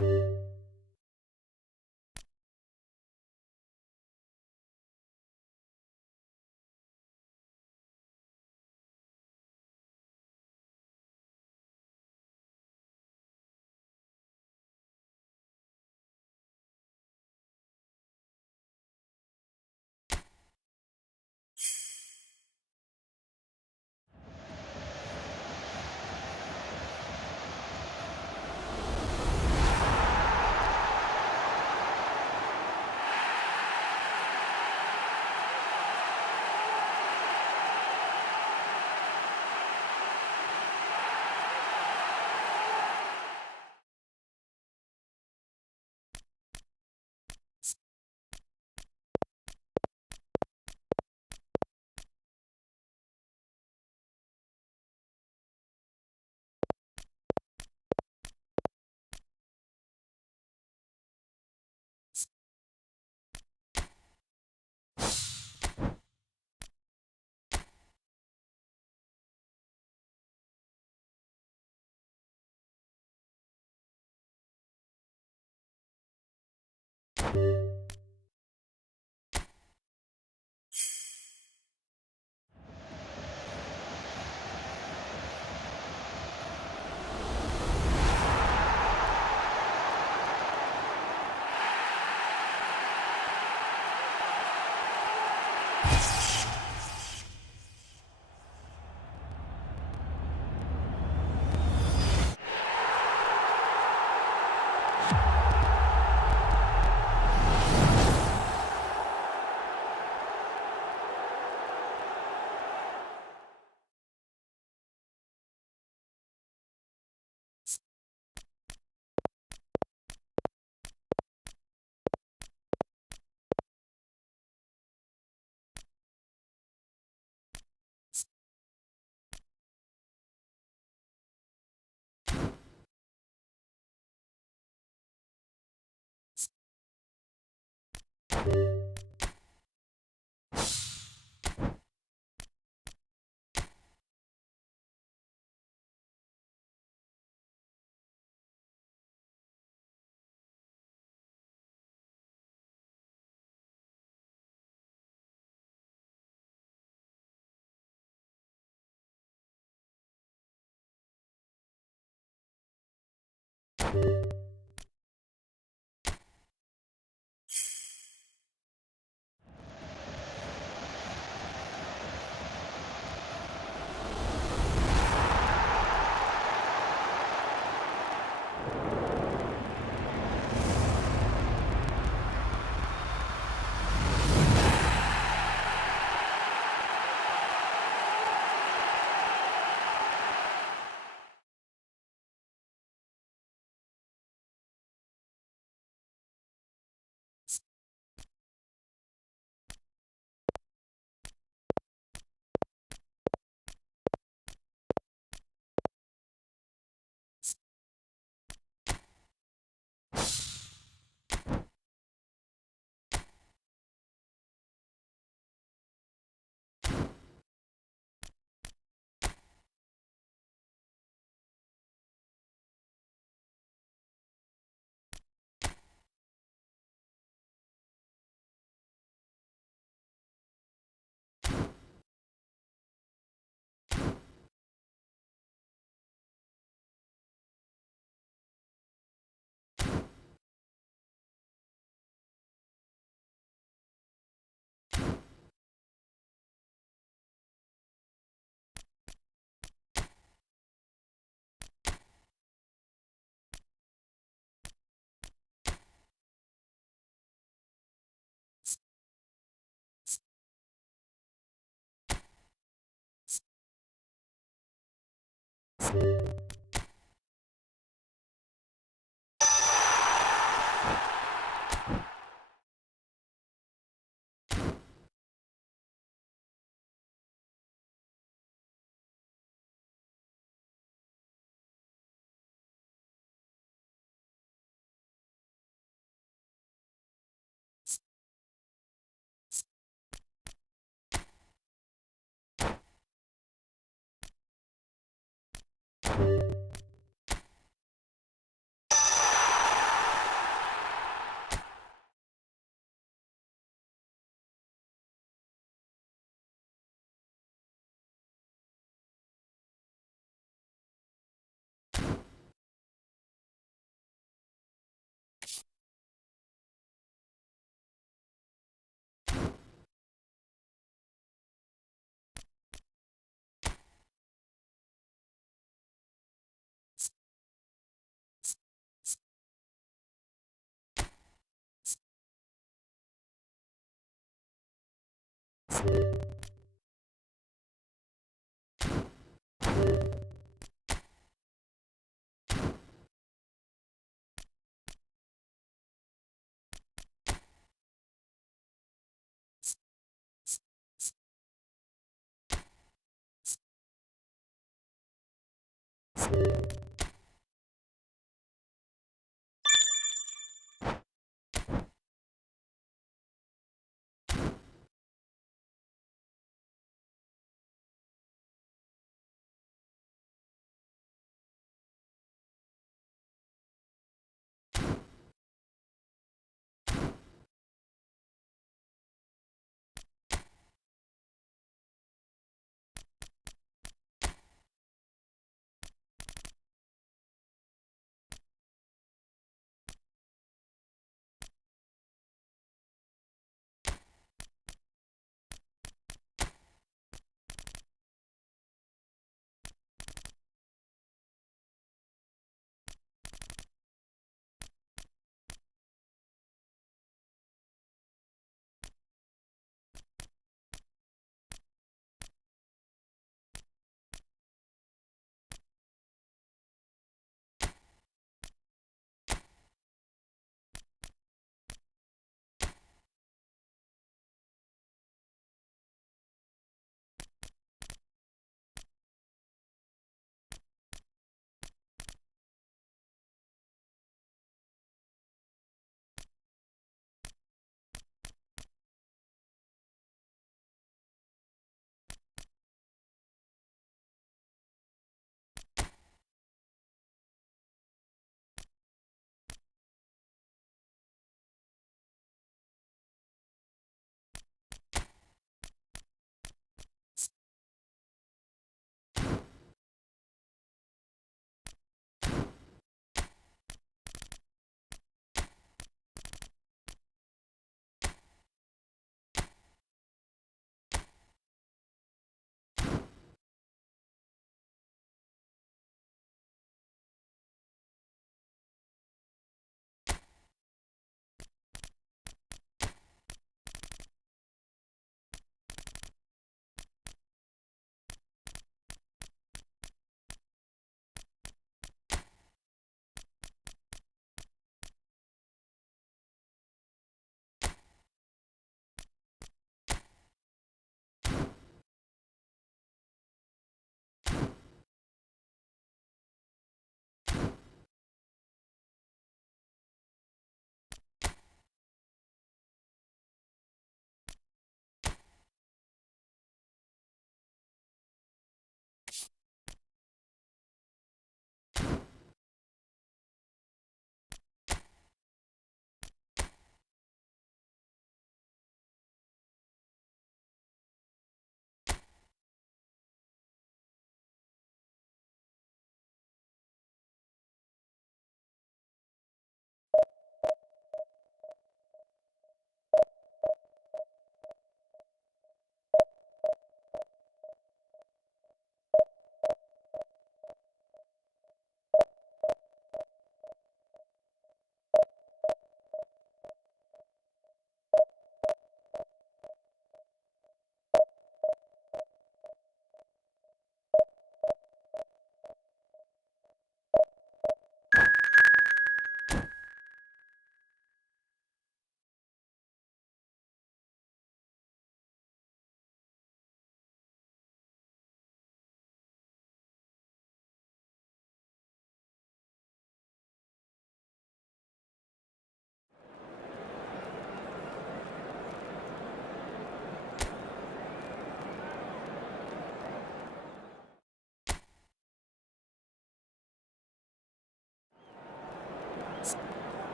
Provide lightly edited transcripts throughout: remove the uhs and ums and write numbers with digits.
you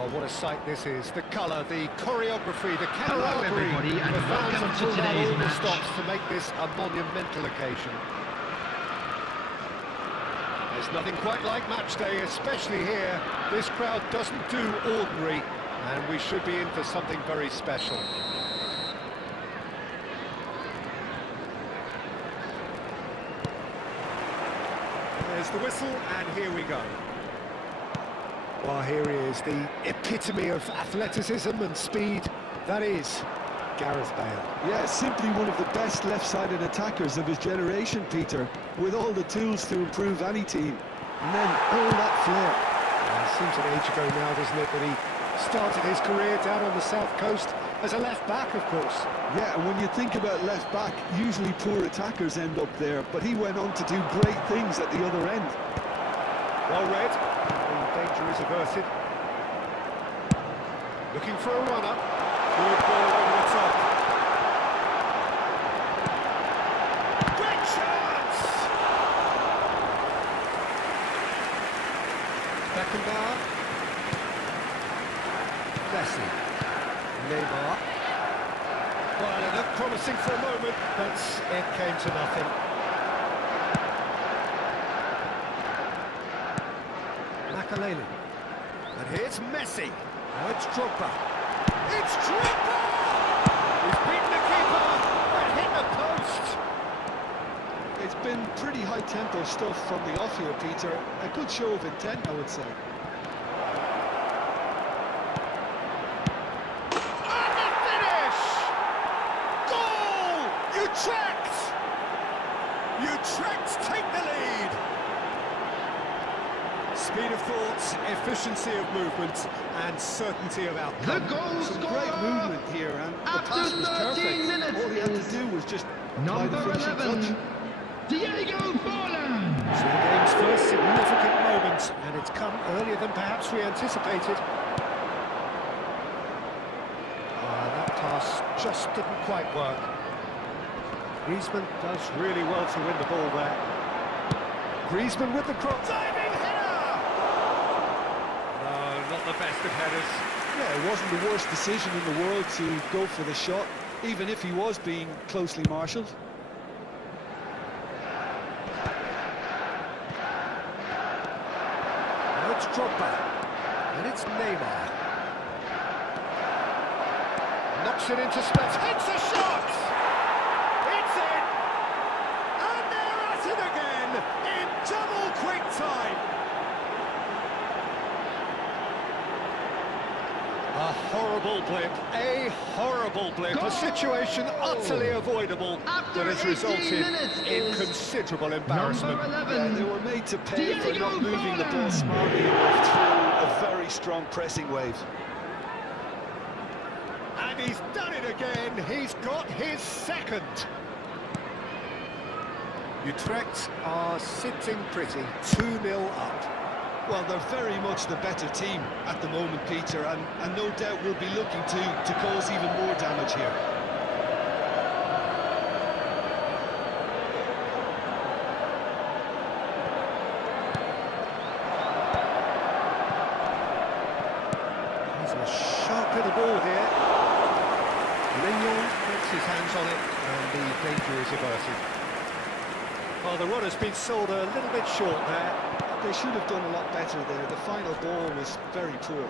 Well, what a sight this is. The colour, the choreography, the Hello camaraderie. everybody and The fans welcome have to pulled out today's all the match. stops to make this a monumental occasion. There's nothing quite like match day, especially here. This crowd doesn't do ordinary, and we should be in for something very special. There's the whistle, and here we go. Well, here he is, the epitome of athleticism and speed. That is Gareth Bale. Yeah, simply one of the best left-sided attackers of his generation, Peter, with all the tools to improve any team. And then all that flair. It seems an age ago now, doesn't it, that he started his career down on the south coast as a left-back, of course. Yeah, and when you think about left-back, usually poor attackers end up there, but he went on to do great things at the other end. Well read, the danger is averted. Looking for a run-up. Good ball over the top. Great chance! Beckenbauer. Messi. Neymar. Well, it looked promising for a moment, but it came to nothing. Makaleli. And here's Messi. Now it's Drogba. It's Drogba! He's beaten the keeper and hit the post. It's been pretty high-tempo stuff from the off here, Peter. A good show of intent, I would say. And the finish! Goal! Utrecht! Utrecht take the lead! Speed of thoughts, efficiency of movement, and certainty of outcome. The goal Some scorer great movement here, and the after pass was 13 perfect. minutes All he had to is do was just apply the number finishing 11, touch. Diego Forlan. So the game's first significant moment, and it's come earlier than perhaps we anticipated. That pass just didn't quite work. Griezmann does really well to win the ball there. Griezmann with the cross. Diving header! No, not the best of headers. Yeah, it wasn't the worst decision in the world to go for the shot, even if he was being closely marshalled. Now it's Drogba, and it's Neymar. Knocks it into space, hits a shot! It's in! And they're at it again, in double quick time! A horrible blip, a situation utterly avoidable After that has 18 resulted minutes in is considerable embarrassment. Number 11, Yeah, they were made to pay for Diego not moving the ball Forlan. smartly enough through a very strong pressing wave. And he's done it again, he's got his second. Utrecht are sitting pretty, 2-0 up. Well, they're very much the better team at the moment, Peter, and no doubt will be looking to cause even more damage here. He's a sharp little ball here. Mignon gets his hands on it, and the danger is averted. Well, the run has been sold a little bit short there. They should have done a lot better there. The final ball was very poor.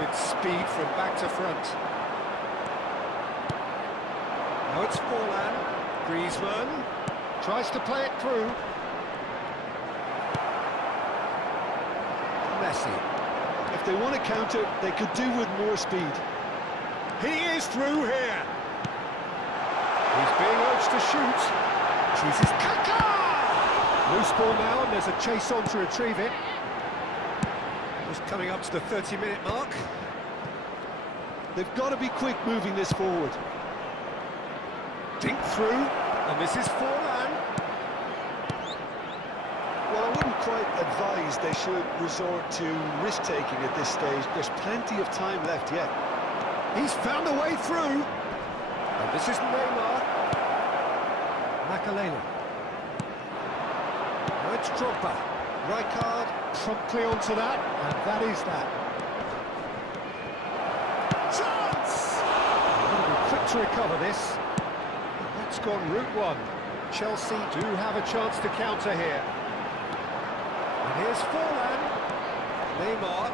With speed from back to front. Now it's Forlan. Griezmann tries to play it through. Messi. If they want to counter, they could do with more speed. He is through here. He's being urged to shoot. Chooses Kaká! Loose ball now, and there's a chase on to retrieve it. Just coming up to the 30-minute mark. They've got to be quick moving this forward. Dink through, and this is Forlan. Well, I wouldn't quite advise they should resort to risk-taking at this stage. There's plenty of time left yet. He's found a way through. And this is Neymar. Makaleli. Now it's Drogba. Rijkaard. promptly onto that, and that is that. Chance! Got to be quick to recover this. That's gone route one. Chelsea do have a chance to counter here. And here's Forlan. Neymar.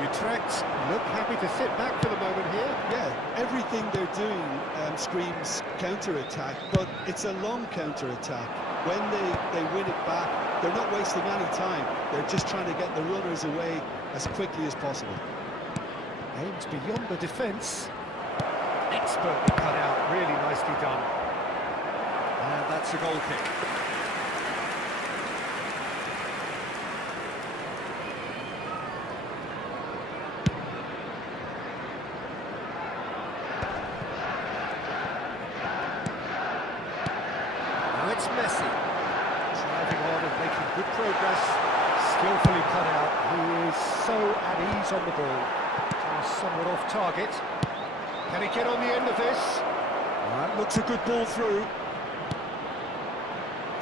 Utrecht look happy to sit back for the moment here. Yeah, everything they're doing screams counter-attack, but it's a long counter-attack. When they win it back, they're not wasting any time. They're just trying to get the runners away as quickly as possible. Aims beyond the defence. Expertly cut out, really nicely done. And that's a goal kick. Now it's Messi. Driving on and making good progress. Skillfully cut out. He is so at ease on the ball. Somewhat off target. Can he get on the end of this? That looks a good ball through.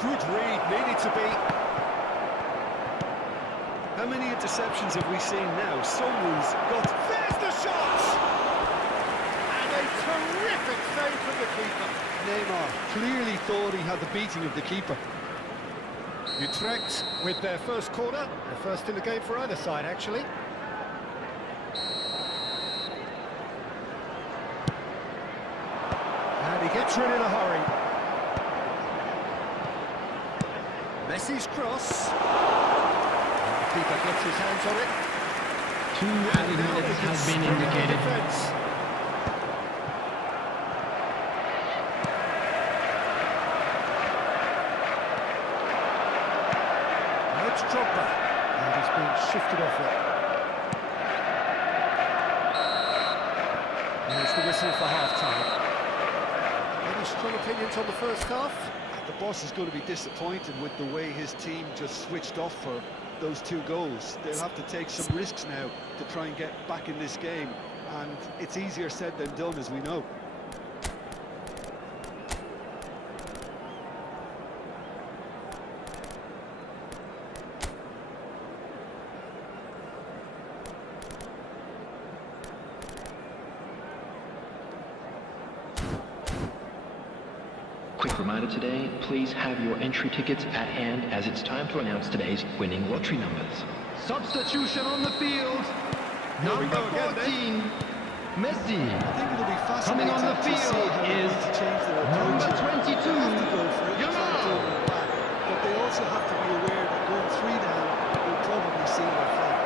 Good read, needed to be. How many interceptions have we seen now? Someone's got... There's the shot! And a terrific save from the keeper. Neymar clearly thought he had the beating of the keeper. Utrecht with their first corner. The first in the game for either side, actually. And he gets rid in a hurry. Messi's cross. And the keeper gets his hands on it. 2 added minutes has been indicated. Defense. Now it's Drogba. And he's been shifted off it. There's the whistle for half-time. Any strong opinions on the first half? The boss is going to be disappointed with the way his team just switched off for those 2 goals. They'll have to take some risks now to try and get back in this game, and it's easier said than done, as we know. Quick reminder today, please have your entry tickets at hand as it's time to announce today's winning lottery numbers. Substitution on the field. Number 14, Messi. I think it'll be Coming fascinating on the to see field how they is need to change their number approach. 22, They have to go for it, try and Yamal. throw it back, but they also have to be aware that going 3 down will probably see their fate.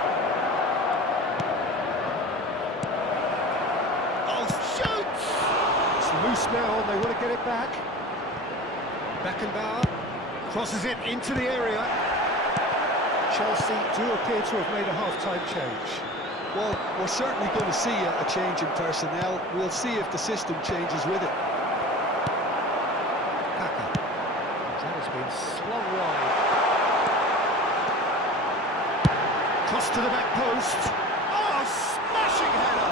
Oh, shoots! It's loose now, and they want to get it back. Beckenbauer crosses it into the area. Chelsea do appear to have made a half-time change. Well, we're certainly going to see a change in personnel. We'll see if the system changes with it. Kaka. That has been slung wide. Cross to the back post. Oh, smashing header!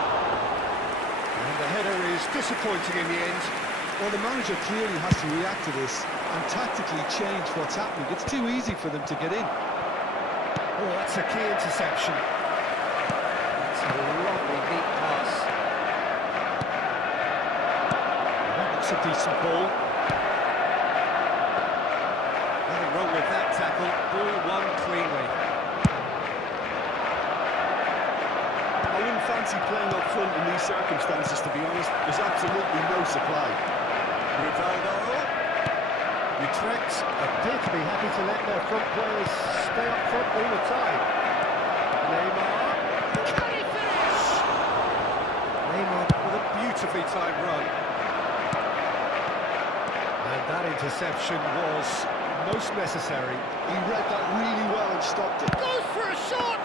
And the header is disappointing in the end. Well, the manager clearly has to react to this and tactically change what's happening. It's too easy for them to get in. Oh, that's a key interception. That's a lovely neat pass. That looks a decent ball. Nothing wrong with that tackle. Ball won cleanly. I wouldn't fancy playing up front in these circumstances, to be honest. There's absolutely no supply. Rivaldo. Utrecht appear to be happy to let their front players stay up front all the time. Neymar. Can he finish? Neymar with a beautifully timed run. And that interception was most necessary. He read that really well and stopped it. Goes for a shot!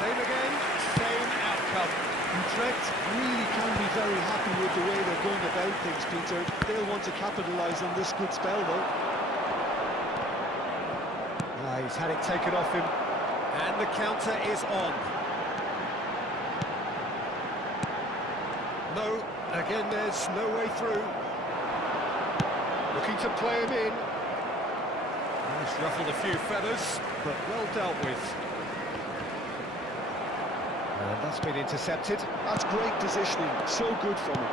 Same again, same outcome. Utrecht really can be very happy with the way they're going about things, Peter. They'll want to capitalise on this good spell, though. He's had it taken off him, and the counter is on. No, again, there's no way through. Looking to play him in. He's ruffled a few feathers, but well dealt with. And that's been intercepted. That's great positioning, so good from him.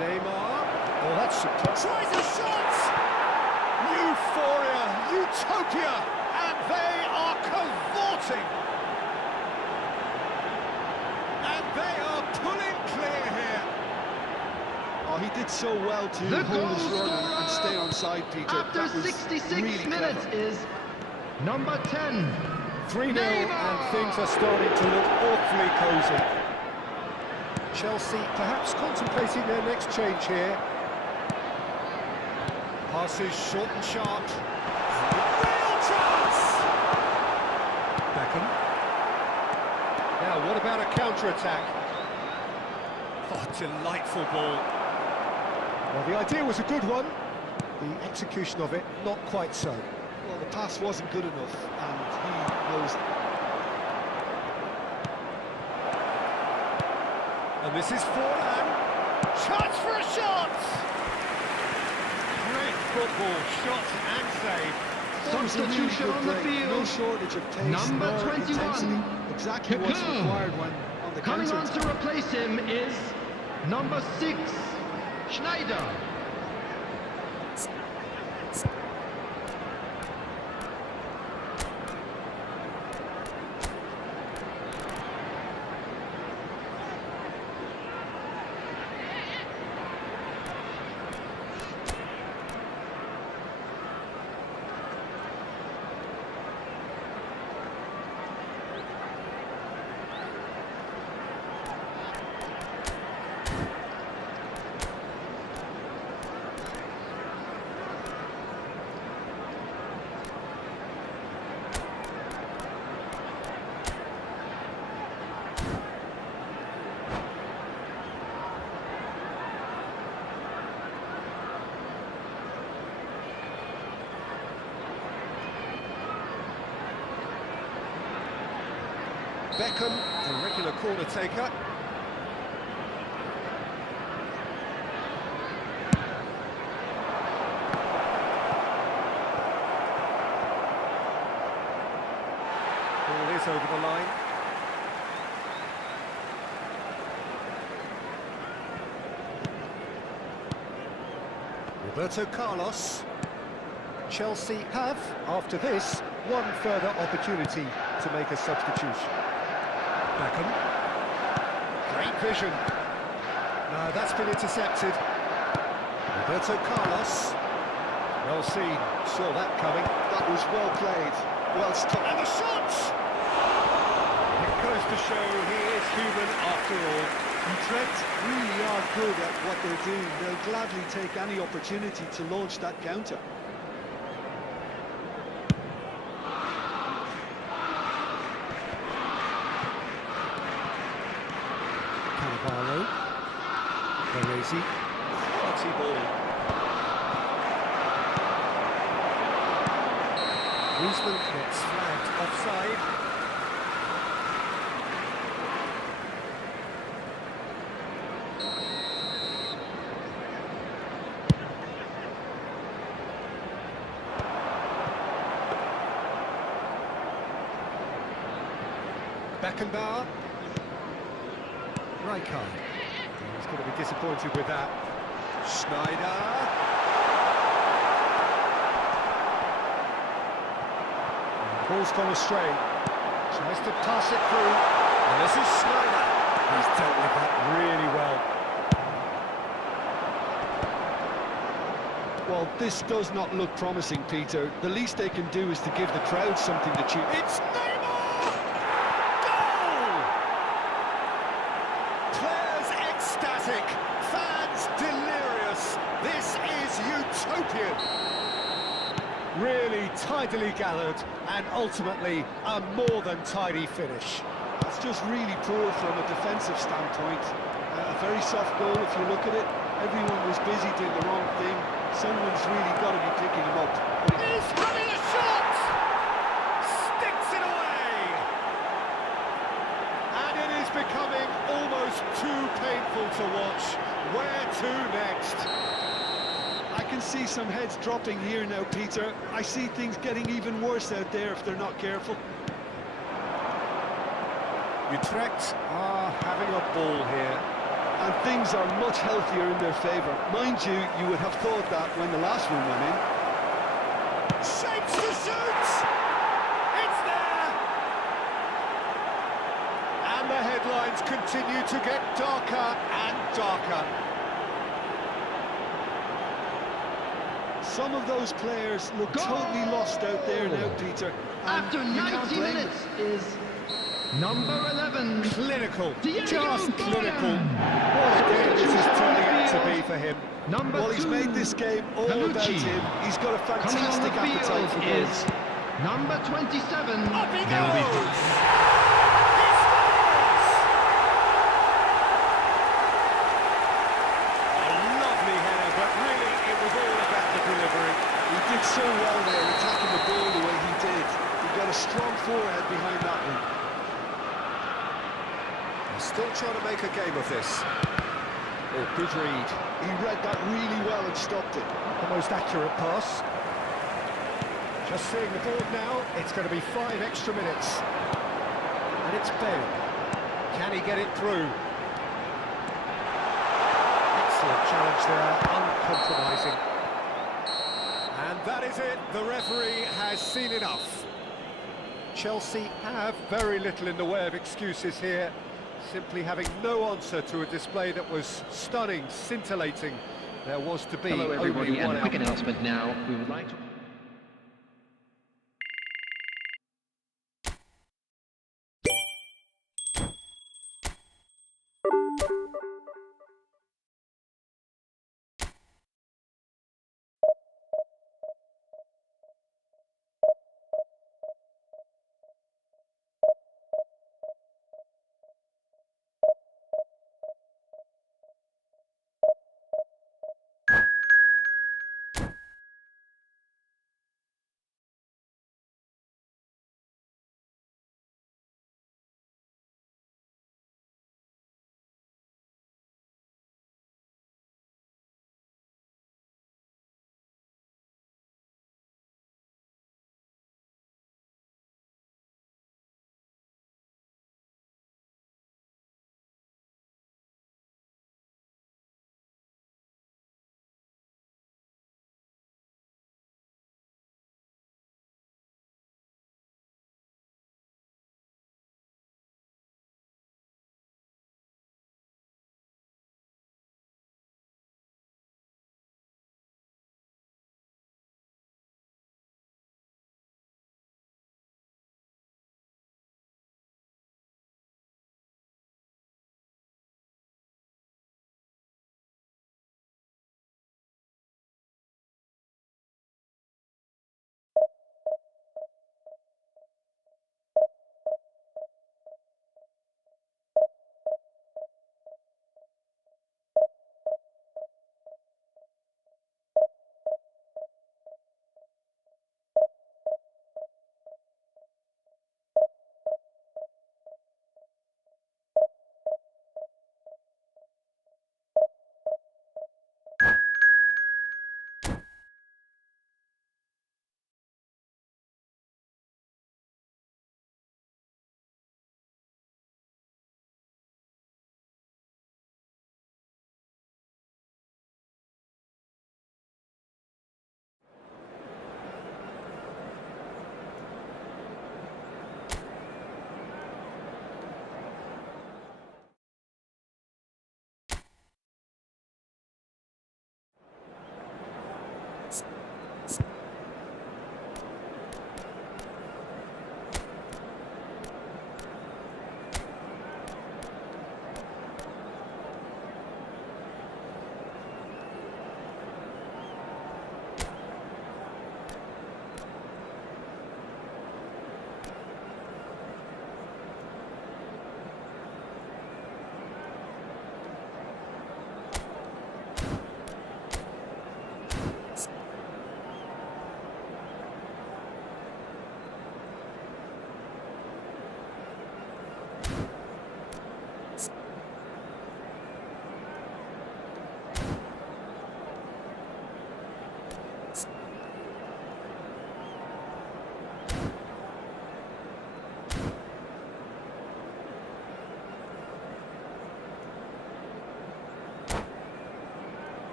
Neymar. Oh, that's superb. Tries a shot! Euphoria, utopia, and they are cavorting. And they are pulling clear here. Oh, he did so well to The hold his goal run and stay on side, Peter. After That was 66 really minutes clever. is number 10. 3-0, Neymar! and things are starting to look awfully cosy. Chelsea perhaps contemplating their next change here. Passes short and sharp. Real chance! Beckham. Now, what about a counter-attack? Oh, delightful ball. Well, the idea was a good one. The execution of it, not quite so. Well, the pass wasn't good enough, and he knows. And this is Forlan. Chance for a shot! Great football, shot and save. That was a really Substitution good on the break. field. No shortage of pace, Number nor 21. intensity. Exactly what's Kaká. required when on the Coming on counter. to replace him is number 6, Schneider. Beckham, the regular corner taker. Ball is over the line. Roberto Carlos. Chelsea have, after this, one further opportunity to make a substitution. Beckham. Great vision. No, that's been intercepted. Roberto Carlos. Well seen. Saw that coming. That was well played, well stopped. And the shot! It goes to show he is human after all. Utrecht really are good at what they're doing. They'll gladly take any opportunity to launch that counter. Cannavaro. Baresi. Quality ball. Griezmann gets flagged offside. Beckenbauer. Rijkaard. He's going to be disappointed with that. Schneider. Ball's gone astray. Tries to pass it through. And this is Schneider. He's dealt with that really well. Well, this does not look promising, Peter. The least they can do is to give the crowd something to cheer. It's Neymar! Goal! Players ecstatic, fans delirious. This is utopian. Really tidily gathered, and ultimately a more than tidy finish. It's just really poor from a defensive standpoint. A very soft goal if you look at it. Everyone was busy doing the wrong thing. Someone's really got to be picking him up. He's having a shot! Sticks it away! And it is becoming almost too painful to watch. Where to next? I can see some heads dropping here now, Peter. I see things getting even worse out there if they're not careful. Utrecht are having a ball here. And things are much healthier in their favour. Mind you, you would have thought that when the last one went in. Shapes to shoot! It's there! And the headlines continue to get darker and darker. Some of those players look Goal! totally lost out there now, Peter. And After you can't 90 blame minutes is number 11. Clinical, Diego just Forlan. clinical. What a game this is turning out to be for him. Number Well, he's 2. made this game all about Panucci. him. He's got a Coming on fantastic the appetite for field goals. is number 27. Up he There will be- goes! He scores! A lovely header, but really it was all about the delivery. He did so well there, attacking the ball the way he did. He got a strong forehead behind that one. He's still trying to make a game of this. Oh, good read. He read that really well and stopped it. The most accurate pass. Just seeing the board now, it's going to be 5 extra minutes. And it's Bale. Can he get it through? Excellent challenge there, uncompromising. And that is it, the referee has seen enough. Chelsea have very little in the way of excuses here, simply having no answer to a display that was stunning, scintillating. There was to be Hello, everybody, only and one a quick outcome. announcement now. We would like to...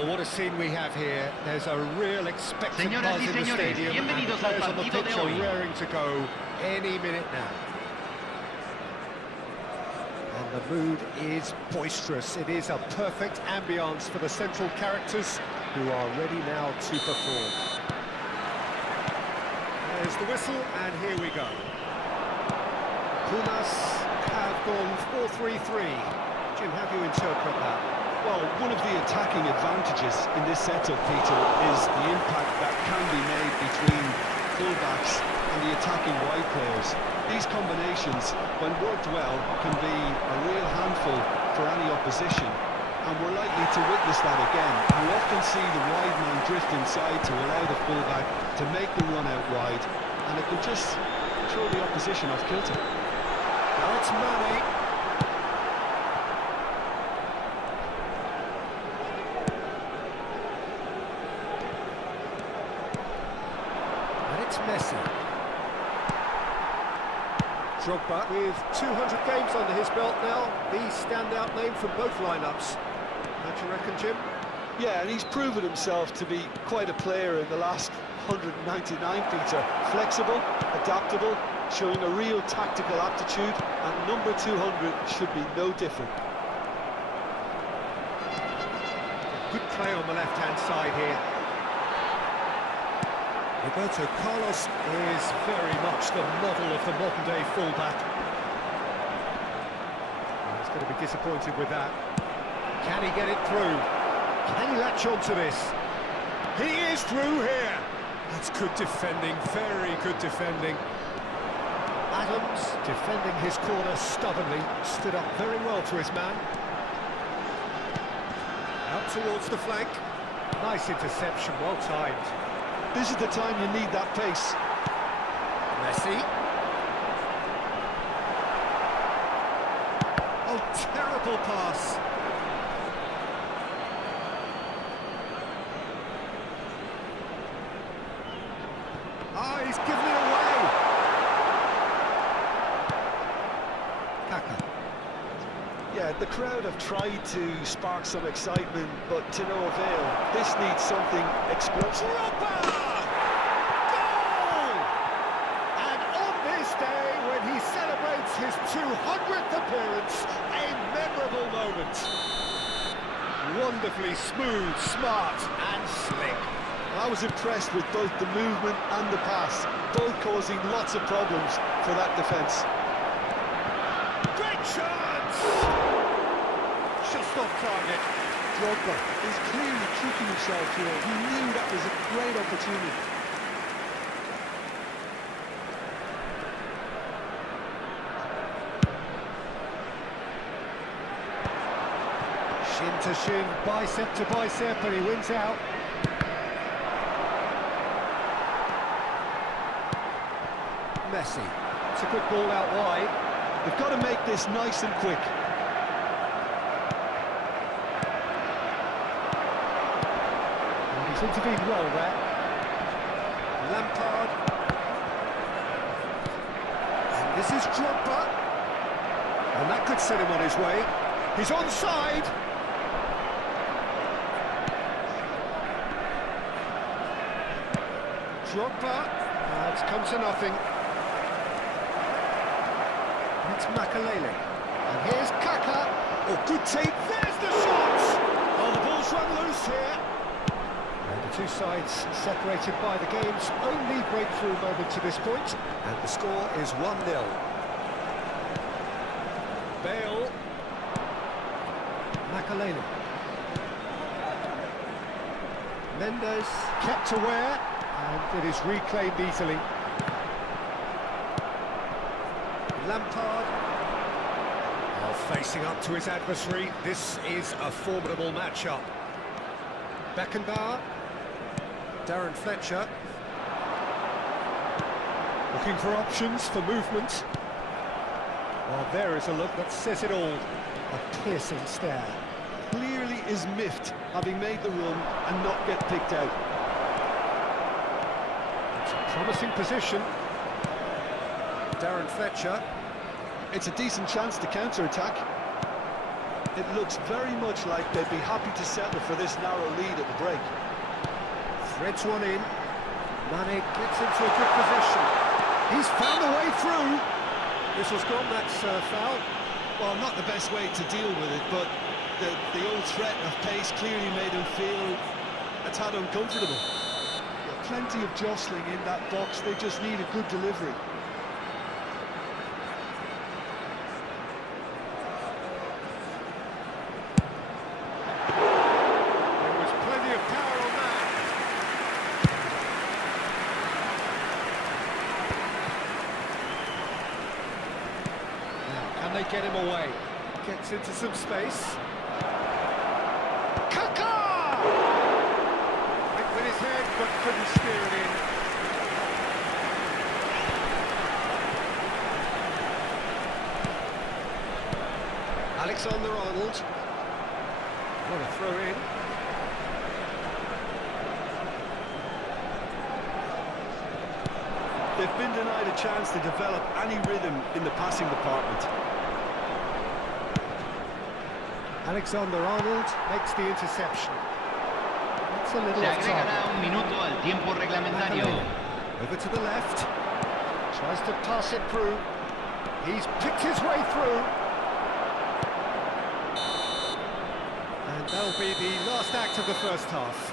Well, what a scene we have here. There's a real expectant Señoras buzz y in the señores, stadium, and bienvenidos the al players on the partido pitch de are hoy. raring to go any minute now. And the mood is boisterous. It is a perfect ambience for the central characters who are ready now to perform. There's the whistle, and here we go. Pumas have gone 4-3-3. Jim, how do you interpret that? Well, one of the attacking advantages in this setup, Peter, is the impact that can be made between fullbacks and the attacking wide players. These combinations, when worked well, can be a real handful for any opposition, and we're likely to witness that again. You often see the wide man drift inside to allow the fullback to make the run out wide, and it can just throw the opposition off kilter. Now it's Mane. And it's Messi. Drogba with 200 games under his belt now, the standout name from both lineups. How do you reckon, Jim? Yeah, and he's proven himself to be quite a player in the last 199, Peter. Flexible, adaptable, showing a real tactical aptitude, and number 200 should be no different. Good play on the left-hand side here. Roberto Carlos is very much the model of the modern-day fullback. He's going to be disappointed with that. Can he get it through? Can he latch on to this? He is through here! That's good defending, very good defending. Adams, defending his corner stubbornly, stood up very well to his man. Out towards the flank. Nice interception, well timed. This is the time you need that pace. Messi. Oh, terrible pass. Ah, he's given it away. Kaka. Yeah, the crowd have tried to spark some excitement, but to no avail. This needs something explosive. Goal! And on this day, when he celebrates his 200th appearance, a memorable moment. Wonderfully smooth, smart and slick. I was impressed with both the movement and the pass, both causing lots of problems for that defence. Great chance! Just off target. Drogba is clearly kicking himself here. He knew that was a great opportunity. Shin to shin, bicep to bicep, and he wins out. Messi. It's a good ball out wide. They've got to make this nice and quick. And he's intervened well there. Lampard. And this is Drogba. And that could set him on his way. He's onside. Drogba. It's come to nothing. It's Makalele. And here's Kaka. Oh, good tape. There's the shot! Oh, the ball's run loose here. And the two sides separated by the game's only breakthrough moment to this point. And the score is 1-0. Bale. Makalele. Mendes kept aware. And it is reclaimed easily. Lampard. Oh, facing up to his adversary. This is a formidable matchup. Beckenbauer. Darren Fletcher. Looking for options for movement. Well, there is a look that says it all. A piercing stare. Clearly is miffed, having made the run and not get picked out. It's a promising position. Darren Fletcher. It's a decent chance to counter-attack. It looks very much like they'd be happy to settle for this narrow lead at the break. Threads one in. Mane gets into a good position. He's found a way through. This was gone, that's foul. Well, not the best way to deal with it, but the old threat of pace clearly made him feel a tad uncomfortable. Yeah, plenty of jostling in that box, they just need a good delivery. There was plenty of power on that. Now, can they get him away? Gets into some space. With his head, but couldn't steer it in. Alexander-Arnold. What a throw in. They've been denied a chance to develop any rhythm in the passing department. Alexander-Arnold makes the interception. It's a little Se off agregará target. un minuto al tiempo reglamentario. Over to the left. Tries to pass it through. He's picked his way through. And that'll be the last act of the first half.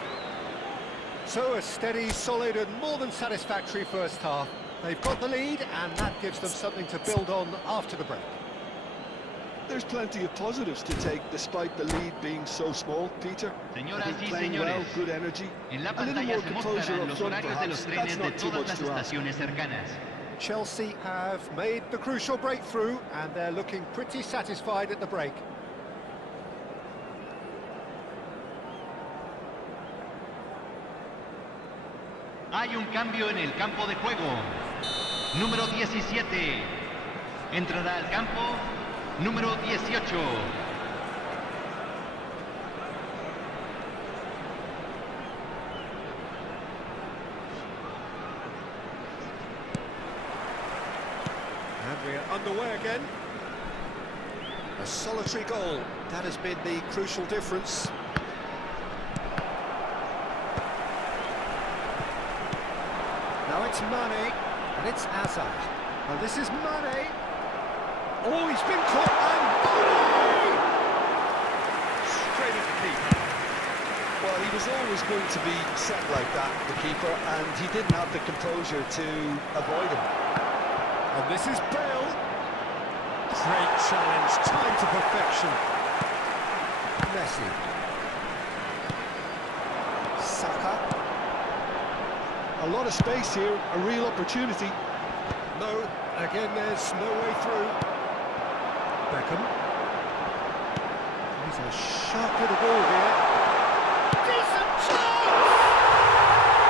So a steady, solid and more than satisfactory first half. They've got the lead and that gives them something to build on after the break. There's plenty of positives to take despite the lead being so small, Peter. Señoras I think y playing well, señores, good energy. En la A little pantalla more se composure mostrarán up los front, horarios de los perhaps. That's trenes de not too todas much las to ask. estaciones cercanas. Chelsea have made the crucial breakthrough and they're looking pretty satisfied at the break. Hay un cambio en el campo de juego. Número 17. Entrará al campo número 18. And we're underway again. A solitary goal. That has been the crucial difference. Now it's Mane, and it's Hazard. And this is Mane. Oh, he's been caught, and Mane! Straight at the keeper. Well, he was always going to be set like that, the keeper, and he didn't have the composure to avoid him. And this is Bale. Great challenge, time to perfection. Messi. Saka. A lot of space here, a real opportunity. No, again there's no way through. Beckham. He's a sharp little ball here. Decent chance!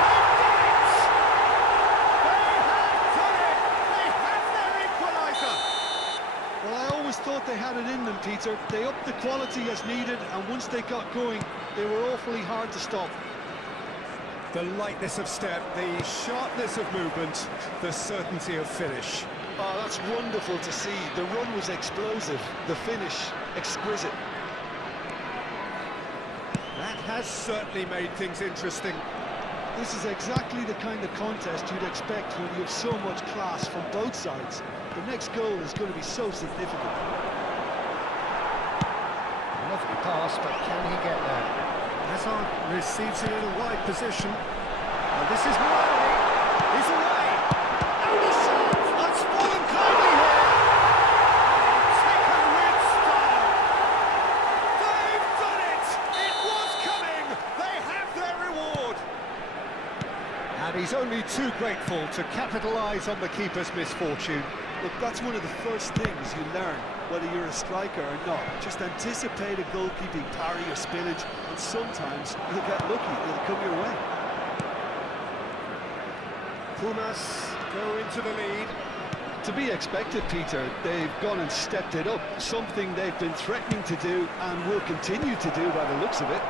They did it! They have done it! They have their equaliser! Well, I always thought they had it in them, Peter. They upped the quality as needed, and once they got going, they were awfully hard to stop. The lightness of step, the sharpness of movement, the certainty of finish. Oh, that's wonderful to see. The run was explosive, the finish exquisite. That has certainly made things interesting. This is exactly the kind of contest you'd expect when you have so much class from both sides. The next goal is going to be so significant. Lovely pass, but can he get there? Hazard receives it in a wide position. And this is Mane. He's away. And the shot! It's fallen kindly here. Taken with style. They've done it! It was coming. They have their reward. And he's only too grateful to capitalise on the keeper's misfortune. Look, that's one of the first things you learn, whether you're a striker or not. Just anticipate a goalkeeping parry or spillage, and sometimes you'll get lucky, it'll come your way. Pumas go into the lead. To be expected, Peter, they've gone and stepped it up, something they've been threatening to do and will continue to do by the looks of it.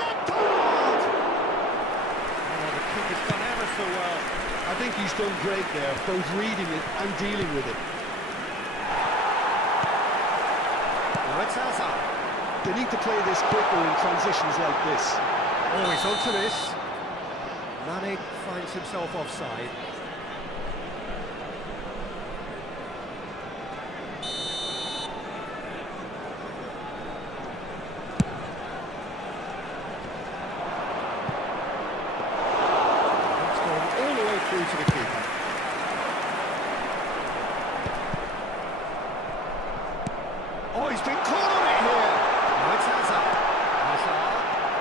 Lampard! Oh, the keeper's done ever so well. I think he's done great there, both reading it and dealing with it. Now it's Hazard. They need to play this quicker in transitions like this. Oh, he's onto this. Mane finds himself offside. It's gone all the way through to the keeper. Oh, he's been caught on it here. Now it's Hazard. Hazard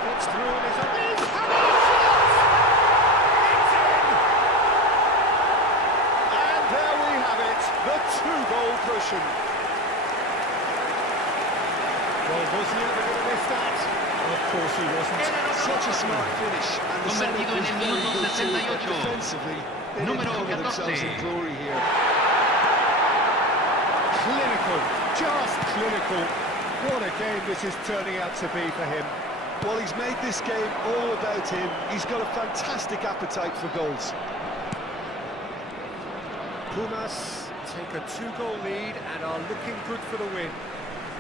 gets through and is on his It's in! And there we have it, the two-goal cushion. Well, was he ever going to miss that? Of course he wasn't. Such a smart finish. And the setup Convertido en was el very minuto good too, but 68. defensively, they Número didn't cover themselves 14. in glory here. Clinical, just clinical. What a game this is turning out to be for him. Well, he's made this game all about him. He's got a fantastic appetite for goals. Pumas take a two-goal lead and are looking good for the win.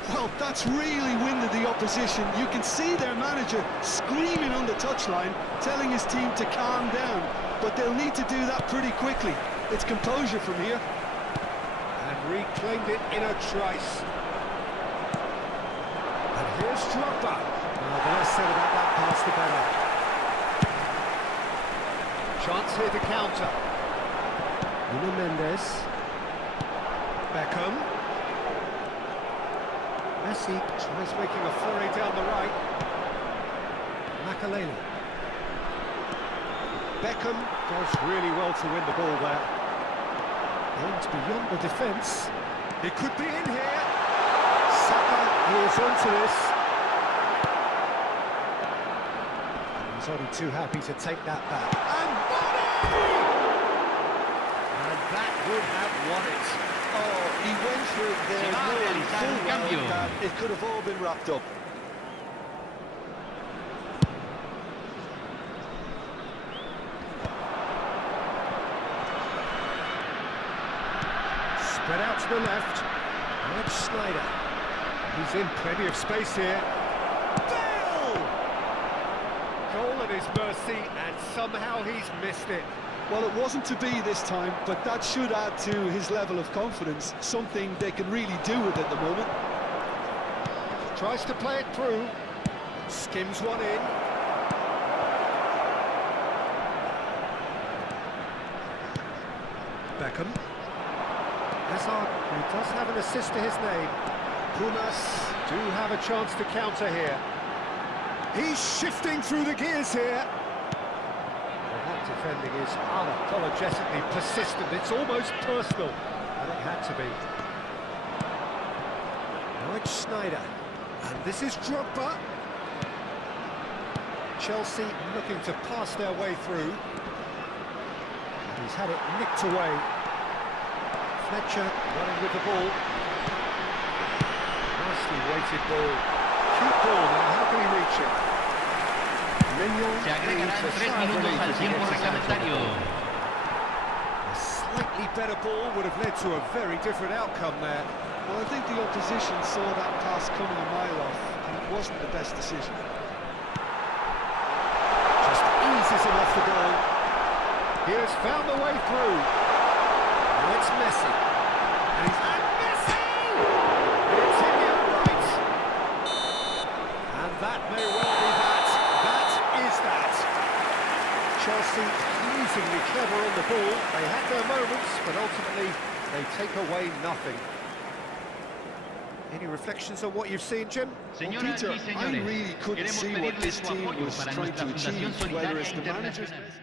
Well, that's really winded the opposition. You can see their manager screaming on the touchline, telling his team to calm down. But they'll need to do that pretty quickly. It's composure from here. And reclaimed it in a trice. And here's Drogba. The less said about that pass, the better. Chance here to counter. Nuno Mendes. Beckham. Messi tries making a foray down the right. Makaleli. Beckham does really well to win the ball there. And beyond the defence. It could be in here. Saka is onto this. He's only too happy to take that back. And volley! And that would have won it. Oh, he went for it there, Se va a knowing realizar full un well cambio. that it could have all been wrapped up. Spread out to the left. Alex Snyder. He's in plenty of space here. Bale! Goal at his mercy, and somehow he's missed it. Well, it wasn't to be this time, but that should add to his level of confidence, something they can really do with at the moment. Tries to play it through. Skims one in. Beckham. Hazard, who does have an assist to his name. Pumas do have a chance to counter here. He's shifting through the gears here. Well, that defending is unapologetically persistent. It's almost personal, and it had to be. Now it's Snyder, and this is Drogba. Chelsea looking to pass their way through. And he's had it nicked away. Fletcher running with the ball. Nicely weighted ball. Cute ball now, how can he reach it? Mignon Se agregarán needs a 3 sigh of minutos relief al as he tiempo gets his hands on the reglamentario. ball. A slightly better ball would have led to a very different outcome there. Well, I think the opposition saw that pass coming a mile off, and it wasn't the best decision. Just eases him off the ball. He has found the way through. Now it's Messi. And he's at Messi! It's in the upright. And that may well be that. That is that. Chelsea pleasingly clever on the ball. They had their moments, but ultimately they take away nothing. Any reflections on what you've seen, Jim? Señoras Peter, y I señores, really couldn't queremos see what pedirles this su team apoyo was para trying to nuestra Fundación achieve, whether Solidaria it's the manager's Internacional.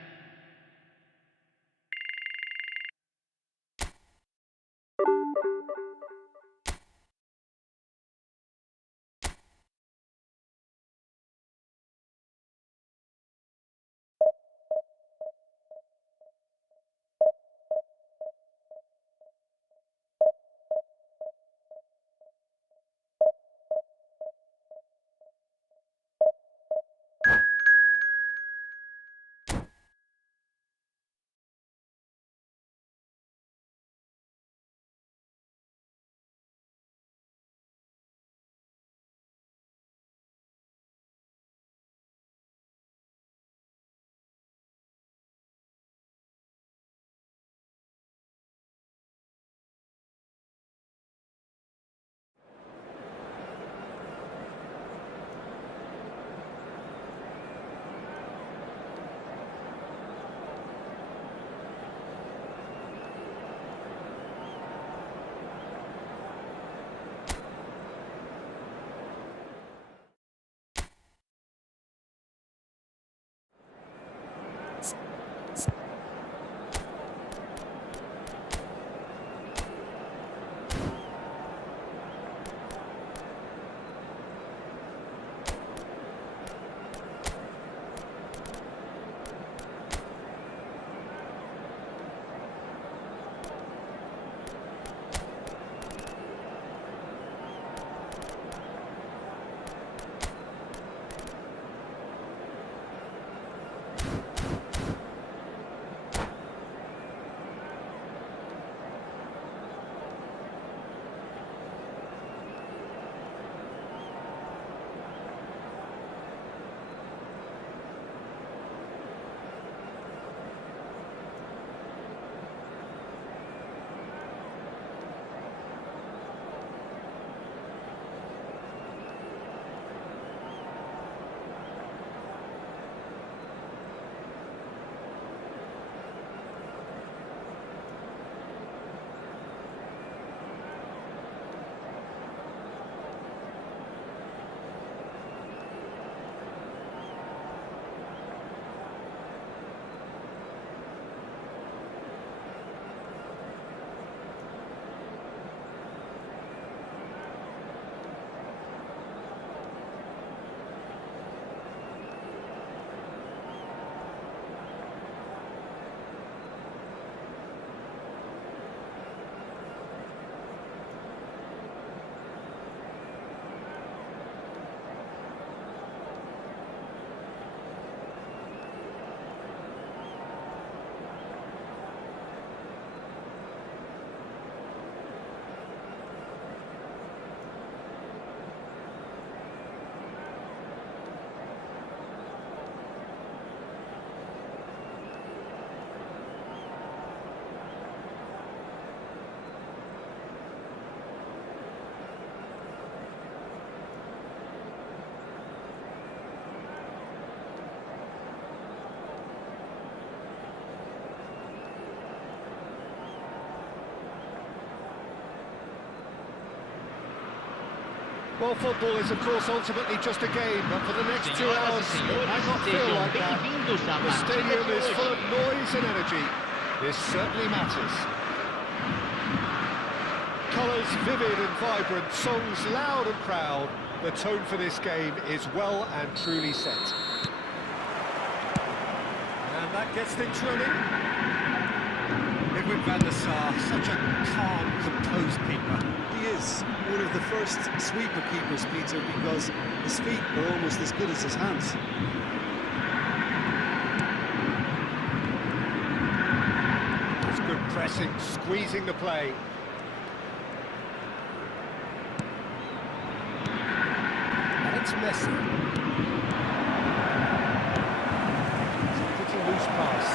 Well, football is, of course, ultimately just a game, but for the next 2 hours, it might not feel like that. The stadium is full of noise and energy. This certainly matters. Colours vivid and vibrant, songs loud and proud. The tone for this game is well and truly set. And that gets things running. Edwin van der Sar, such a calm, composed keeper. He is one of the first sweeper keepers, Peter, because his feet are almost as good as his hands. It's good pressing, squeezing the play. And it's Messi. It's a pretty loose pass.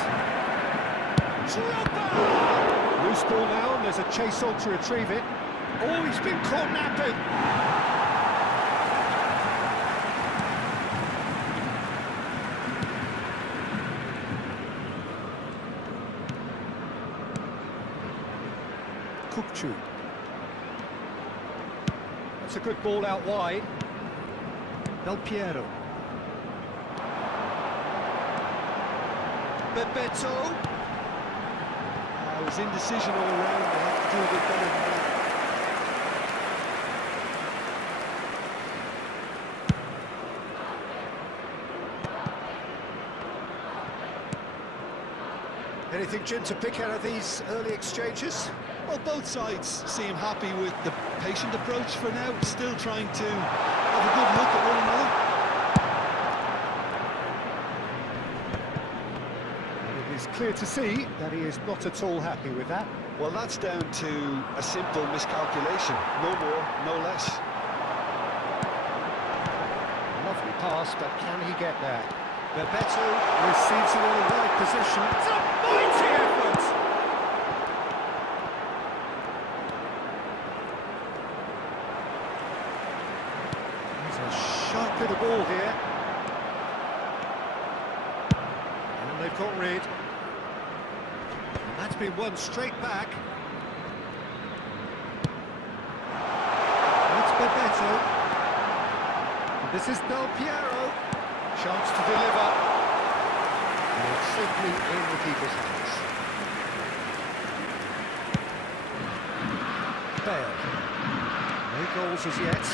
Loose ball now, and there's a chase on to retrieve it. Oh, he's been caught napping. Kukçu. That's a good ball out wide. Del Piero. Bebeto. It was indecision all around. They have to do a bit better than that. Anything, Jim, to pick out of these early exchanges? Well, both sides seem happy with the patient approach for now, still trying to have a good look at one another. It's clear to see that he is not at all happy with that. Well, that's down to a simple miscalculation. No more, no less. Lovely pass, but can he get there? Bebeto receives it in a wide position. It's a mighty effort! There's a sharp bit of ball here. And they've got rid. And that's been won straight back. That's Bebeto. This is Del Piero. Chance to deliver. And it's simply in the keeper's hands. Bale. No goals as yet.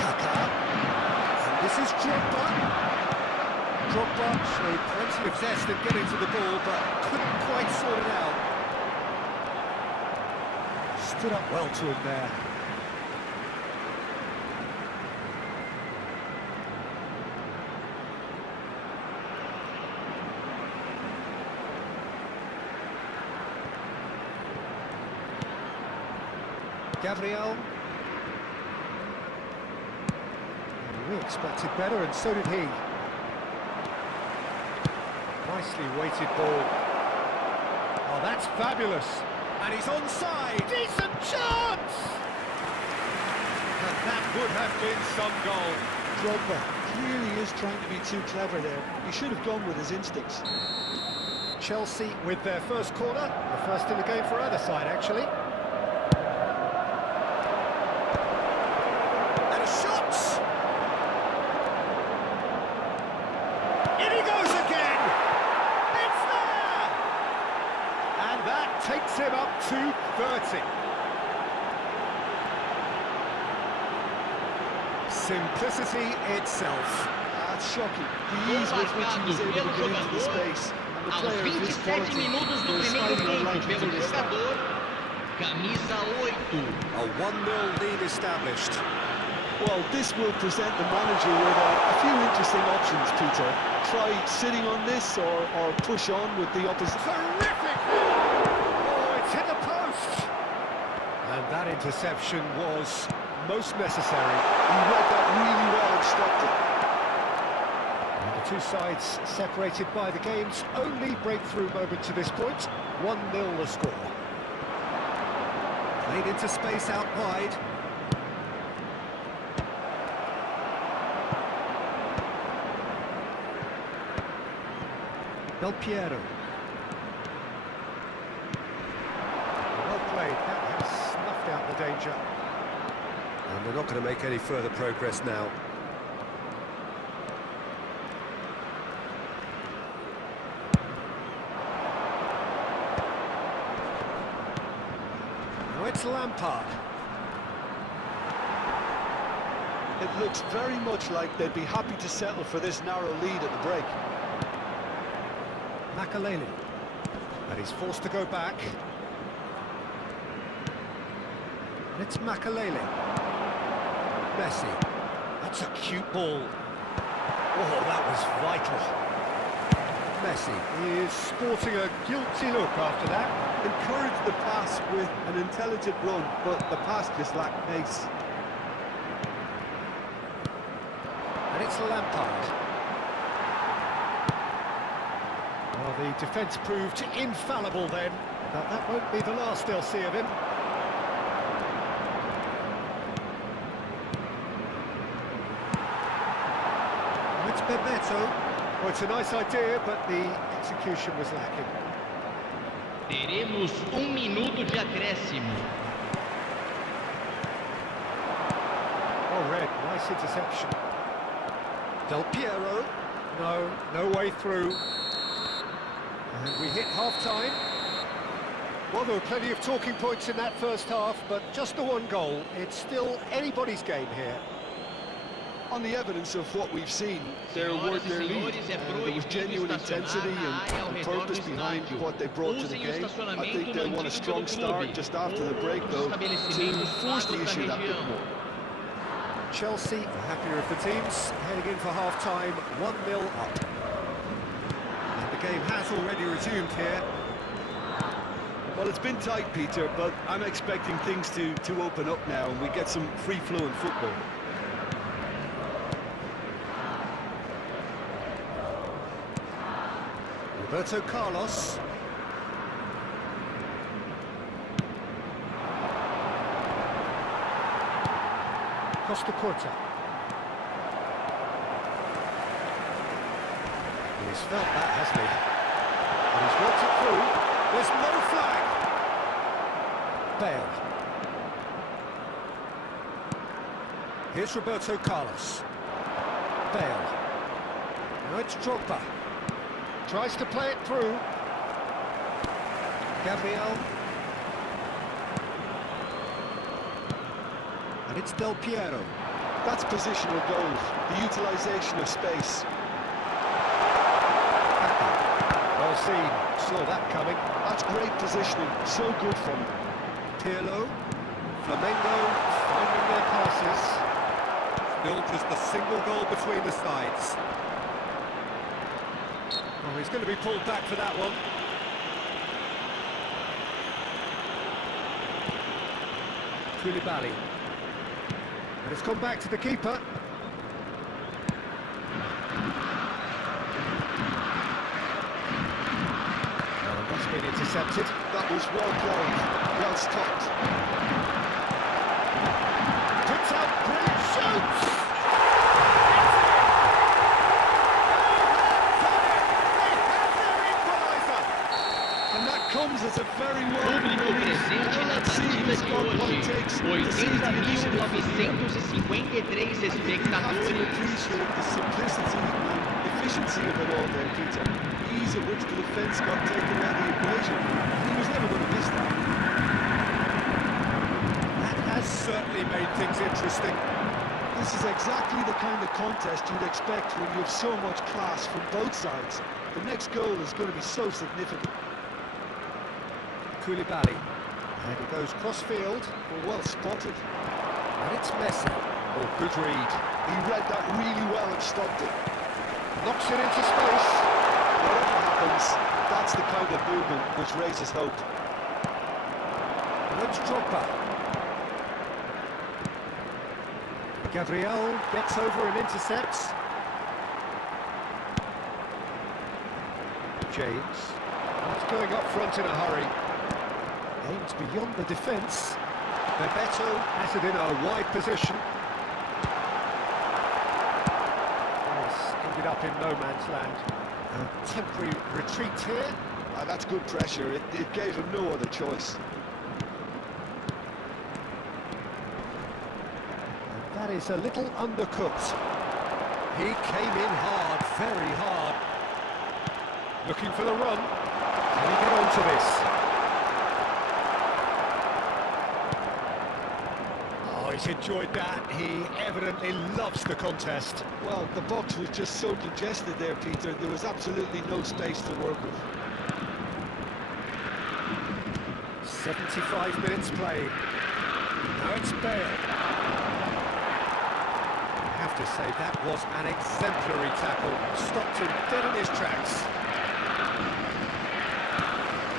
Kaka. And this is Drogba. Drogba showed plenty of zest in getting to the ball, but couldn't quite sort it out. Stood up well to him there. Gabriel. We expected better, and so did he. Nicely weighted ball. Oh, that's fabulous. And he's onside. Decent chance! And that would have been some goal. Drogba clearly is trying to be too clever there. He should have gone with his instincts. Chelsea with their first corner. The first in the game for either side, actually. Shots! In he goes again! It's there! And that takes him up to 30. Simplicity itself. That's shocking. The ease with which he was able to get into the space. And the player of his quality was highly unlikely to miss that. Camisa 8. A 1-0 lead established. Well, this will present the manager with a few interesting options, Peter. Try sitting on this or push on with the opposite. Terrific! Oh, it's hit the post! And that interception was most necessary. He read that really well and stopped it. And the two sides separated by the game's only breakthrough moment to this point. 1-0 the score. Played into space out wide. Del Piero. Well played, that has snuffed out the danger. And they're not going to make any further progress now. Now it's Lampard. It looks very much like they'd be happy to settle for this narrow lead at the break. Makaleli. And he's forced to go back. And it's Makaleli. Messi. That's a cute ball. Oh, that was vital. Messi is sporting a guilty look after that. Encouraged the pass with an intelligent run, but the pass just lacked pace. And it's Lampard. Well, the defence proved infallible then, but that won't be the last they'll see of him. It's Bebeto. Well, it's a nice idea, but the execution was lacking. Teremos minuto de acréscimo. Oh, Red, nice interception. Del Piero. No way through. And we hit half-time. Well, there were plenty of talking points in that first half, but just the one goal. It's still anybody's game here. On the evidence of what we've seen, they're worth their lead. There was genuine intensity and purpose behind what they brought to the game. I think they'll want a strong start just after the break, though, to force the issue that bit more. Chelsea are happier of the teams, heading in for half-time, 1-0 up. And the game has already resumed here. Well, it's been tight, Peter, but I'm expecting things to open up now and we get some free-flowing football. Roberto Carlos. Costa Curta. He's felt that, hasn't he? And he's worked it through. There's no flag. Bale. Here's Roberto Carlos. Bale. Now it's Drogba. Tries to play it through. Gabriel. And it's Del Piero. That's positional goals, the utilisation of space. Well seen, saw that coming. That's great positioning, so good from him. Pirlo, Flamengo finding their passes. Still just a single goal between the sides. Oh, he's going to be pulled back for that one. Koulibaly. And it's gone back to the keeper. Oh, that's been intercepted. That was well played, well stopped. Puts out, brilliant shoots! Comes as a very Público presente na partida de hoje, 80.953 espectadores. Appreciate the simplicity and efficiency of it all there, Peter. The ease at which the defence got taken out of the equation. He was never going to miss that. That has certainly made things interesting. This is exactly the kind of contest you'd expect when you have so much class from both sides. The next goal is going to be so significant. Koulibaly. And he goes cross-field. Well spotted. And it's Messi. Oh, good read. He read that really well and stopped it. Knocks it into space. Whatever happens, that's the kind of movement which raises hope. And it's Drogba. Gabriel gets over and intercepts. James. He's going up front in a hurry. Aims beyond the defence. Bebeto has it in a wide position. Yes, ended up in no man's land. A temporary retreat here. That's good pressure. It gave him no other choice. That is a little undercooked. He came in hard, very hard. Looking for the run. Can he get onto this? Oh, he's enjoyed that. He evidently loves the contest. Well, the box was just so congested there, Peter. There was absolutely no space to work with. 75 minutes played. Now it's Bale. I have to say, that was an exemplary tackle. Stopped him dead in his tracks.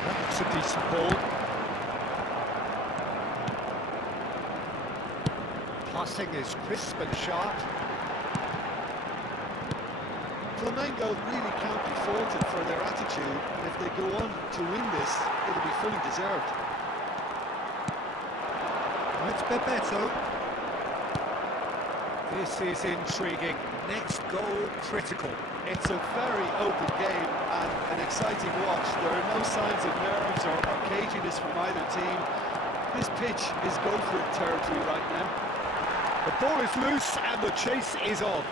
That's a decent ball. Passing is crisp and sharp. Flamengo really can't be faulted for their attitude, and if they go on to win this, it'll be fully deserved. It's Bebeto. This is intriguing. Next goal critical. It's a very open game and an exciting watch. There are no signs of nerves or caginess from either team. This pitch is go-for-it territory right now. The ball is loose and the chase is on.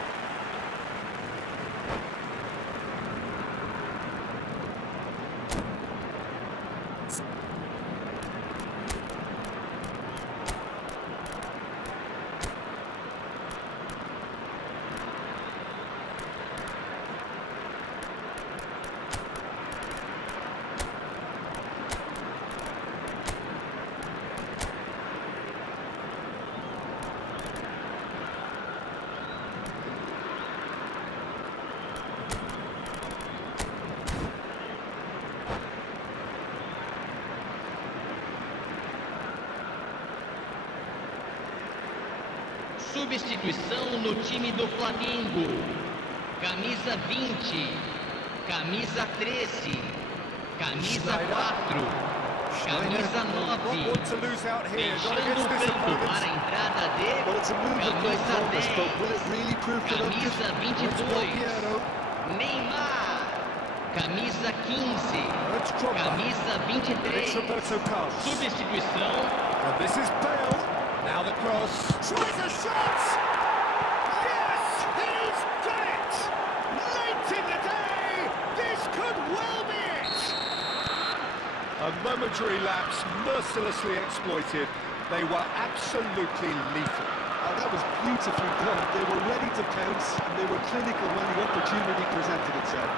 Substituição no time do Flamengo. Camisa 20, camisa 13, camisa 4, camisa 9. Fechando o campo para a entrada de Well, it's a move of great camisa promise, 10, but will it really prove productive? camisa 22, Neymar, camisa 15, camisa 23. Roberto Carlos. Substituição. And this is Bale. Now the cross. Tries a shot! Yes, he's done it! Late in the day, this could well be it! A momentary lapse, mercilessly exploited. They were absolutely lethal. Oh, that was beautifully done. They were ready to pounce, and they were clinical when the opportunity presented itself.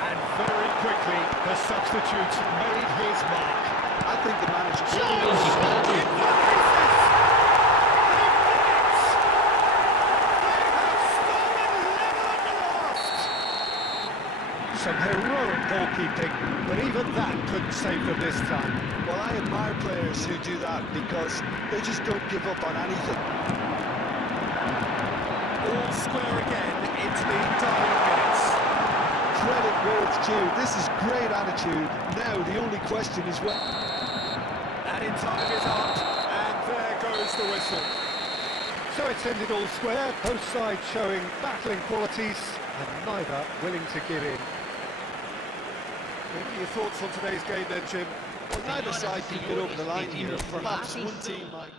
And very quickly, the substitute made his mark. I think the manager... Some heroic goalkeeping, but even that couldn't save them this time. Well, I admire players who do that because they just don't give up on anything. All square again into the dying minutes. Credit where it's due. This is great attitude. Now, the only question is when... And in time is up, and there goes the whistle. So it's ended all square, both sides showing battling qualities, and neither willing to give in. What are your thoughts on today's game then, Jim? Well, neither side can get over the line here. Perhaps one team might...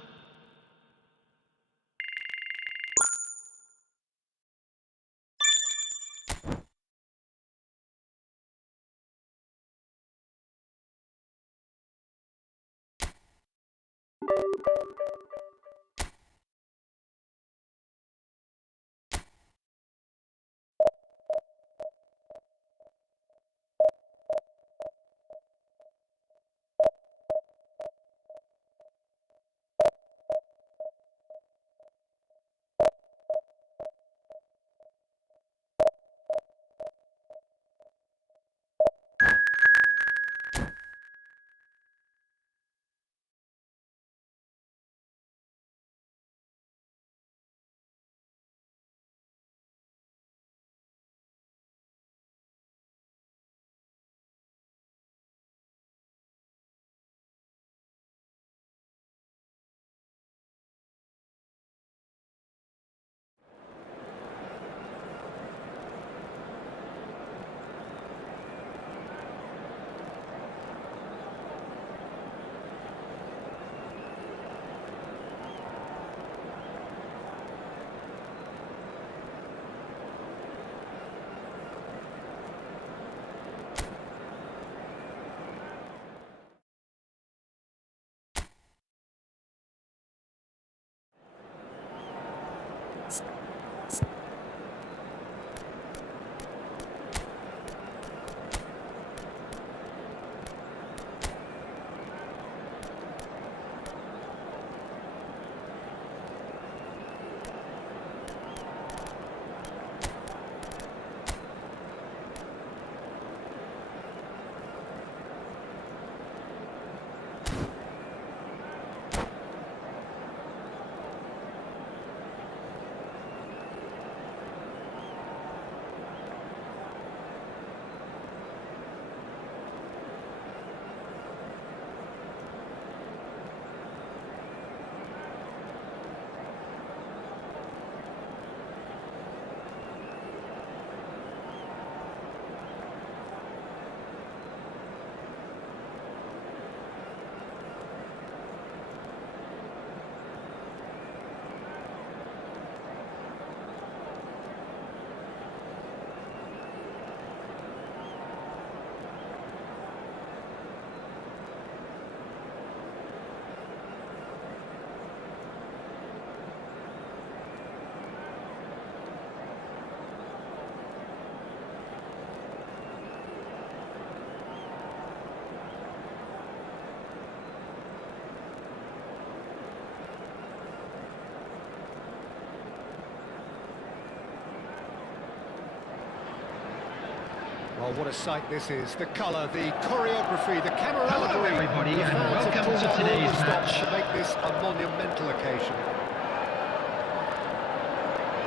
Oh, what a sight this is. The colour, the choreography, the camaraderie. Hello, everybody, The and fans have welcome pulled to out all today's the stops match. to make this a monumental occasion.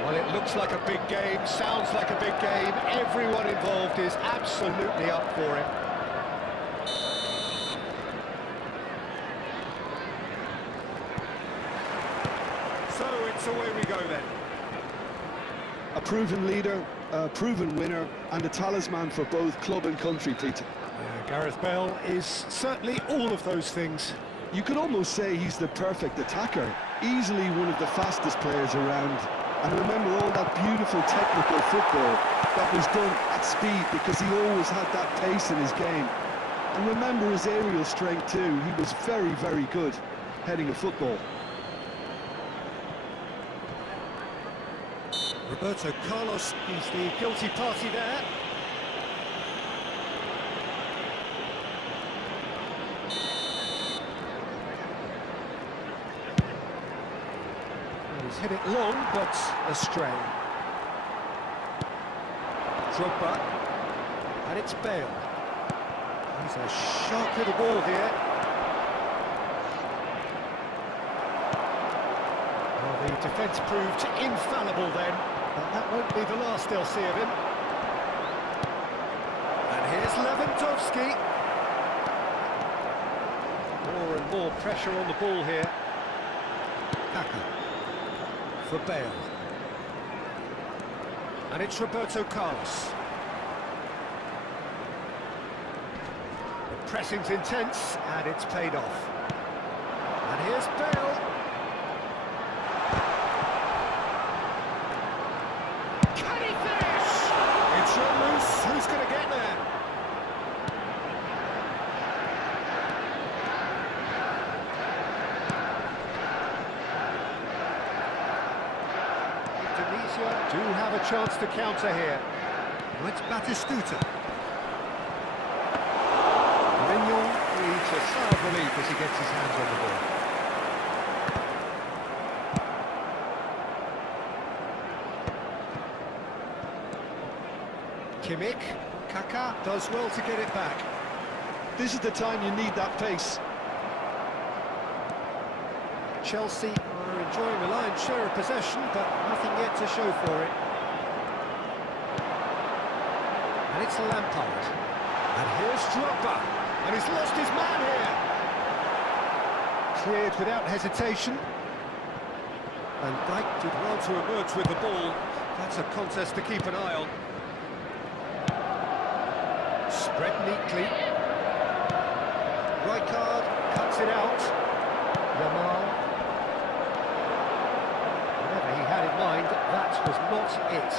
Well, it looks like a big game, sounds like a big game. Everyone involved is absolutely up for it. So it's away we go then. A proven leader, a proven winner, and a talisman for both club and country, Peter. Yeah, Gareth Bale is certainly all of those things. You could almost say he's the perfect attacker, easily one of the fastest players around. And remember all that beautiful technical football that was done at speed, because he always had that pace in his game. And remember his aerial strength too. He was very, very good heading a football. Roberto Carlos is the guilty party there. He's hit it long, but astray. Drogba, and it's Bale. He's a sharp little ball here. Well, the defence proved infallible then, but that won't be the last they'll see of him. And here's Lewandowski. More and more pressure on the ball here. Kaka for Bale. And it's Roberto Carlos. The pressing's intense, and it's paid off. And here's Bale. Can he finish? It's run loose. Who's going to get there? Indonesia do have a chance to counter here. Well, it's Batistuta. Mignon needs a sigh of relief as he gets his hands on the ball. Kimmich, Kaka does well to get it back. This is the time you need that pace. Chelsea are enjoying the lion's share of possession, but nothing yet to show for it. And it's Lampard. And here's Drogba. And he's lost his man here. Cleared without hesitation. And Dijk did well to emerge with the ball. That's a contest to keep an eye on. Spread neatly. Rijkaard cuts it out. Yamal. Whatever he had in mind, that was not it.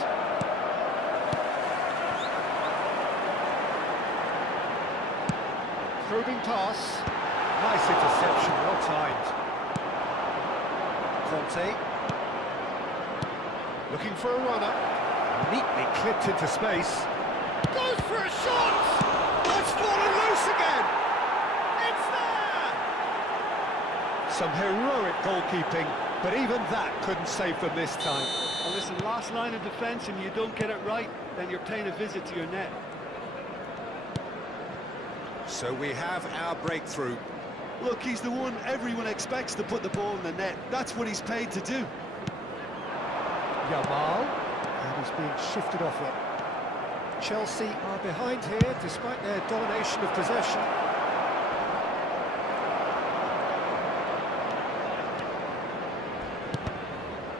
Probing pass. Nice interception, well timed. Conte. Looking for a runner. Neatly clipped into space. Goes for a shot! It's fallen loose again! It's there! Some heroic goalkeeping, but even that couldn't save them this time. Well, listen, last line of defence, and you don't get it right, then you're paying a visit to your net. So we have our breakthrough. Look, he's the one everyone expects to put the ball in the net. That's what he's paid to do. Yamal, and he's being shifted off it. Chelsea are behind here, despite their domination of possession.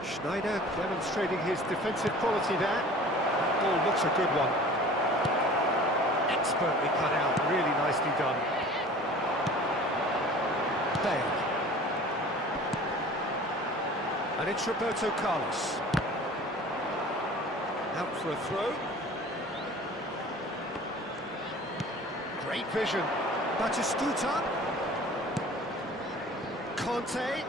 Schneider demonstrating his defensive quality there. That ball looks a good one. Expertly cut out, really nicely done. Bale. And it's Roberto Carlos. Out for a throw. Great vision. Batistuta. Conte.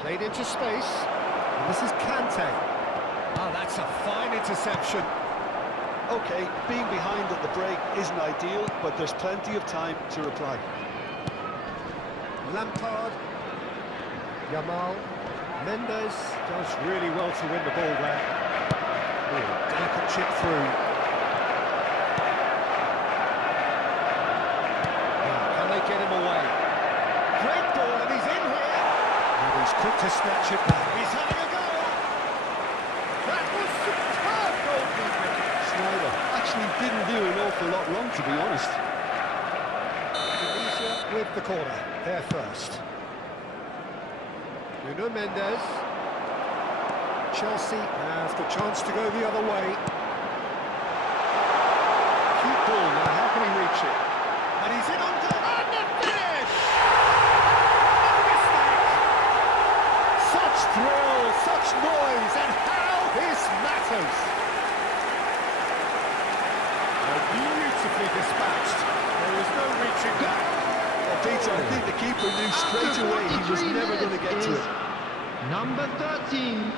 Played into space. And this is Kante. Oh, that's a fine interception. OK, being behind at the break isn't ideal, but there's plenty of time to reply. Lampard. Yamal. Mendes does really well to win the ball there. Oh, delicate chip through. Now, can they get him away? Great ball, and he's in here. And he's quick to snatch it back. He's having a go. That was superb goalkeeping. Snyder actually didn't do an awful lot wrong, to be honest. Tunisia with the corner, there first. Nuno Mendes. Chelsea have the chance to go the other way. Cute ball now, how can he reach it? And he's in under, and the finish! No mistake! Such thrill, such noise, and how this matters! Oh, beautifully dispatched. There was no reaching back. Well, Peter, I think the keeper knew straight away he was never going to get to it. Number 13,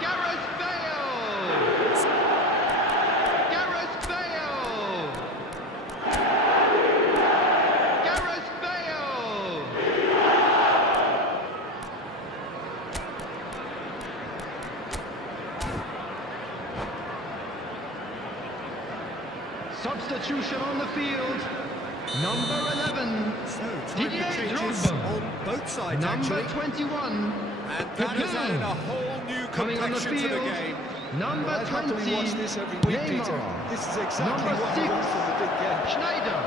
Gareth Bale! Gareth Bale! Gareth Bale! Substitution on the field. Number 11, So, time Didier for changes Drogba. on both sides, Number actually. 21, And that has added a whole new coming on the complexion to the field. game. Number I'd happily 20, watch this every week, Peter. Neymar. This is exactly Number what we 6, want from the big game. Schneider.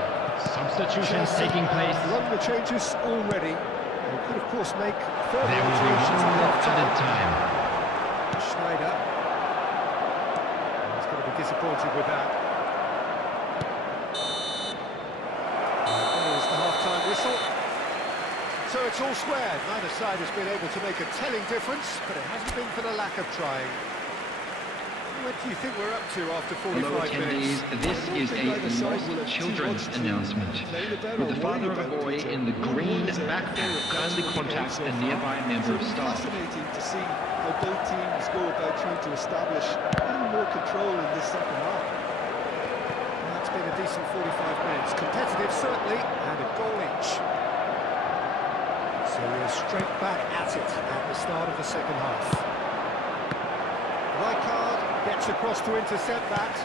Substitutions Chelsea taking place. Run the changes already. They could, of course, make further There will be alterations one at more half added time. time. Schneider. He's going to be disappointed with that. There's the half-time whistle. So it's all squared. Neither side has been able to make a telling difference, but it hasn't been for the lack of trying. What do you think we're up to after Hello 45 minutes? attendees, this is a lost children's announcement. With the father of a boy in the green backpack, kindly contact a nearby member of It's staff. fascinating to see how both teams go about trying to establish any more control in this second half. Well, it's been a decent 45 minutes. Competitive, certainly, and a goal each. So we're straight back at it at the start of the second half. Rijkaard gets across to intercept that.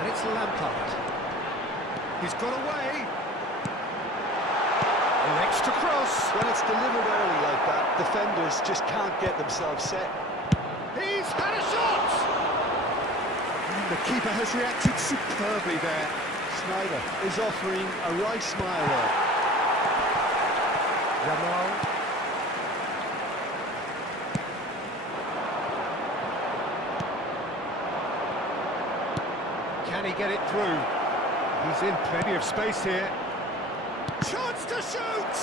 And it's Lampard. He's got away. Elects to cross. When it's delivered early like that, defenders just can't get themselves set. He's had a shot! And the keeper has reacted superbly there. Schneider is offering a right smile there. Yamal. Can he get it through? He's in plenty of space here. Chance to shoot!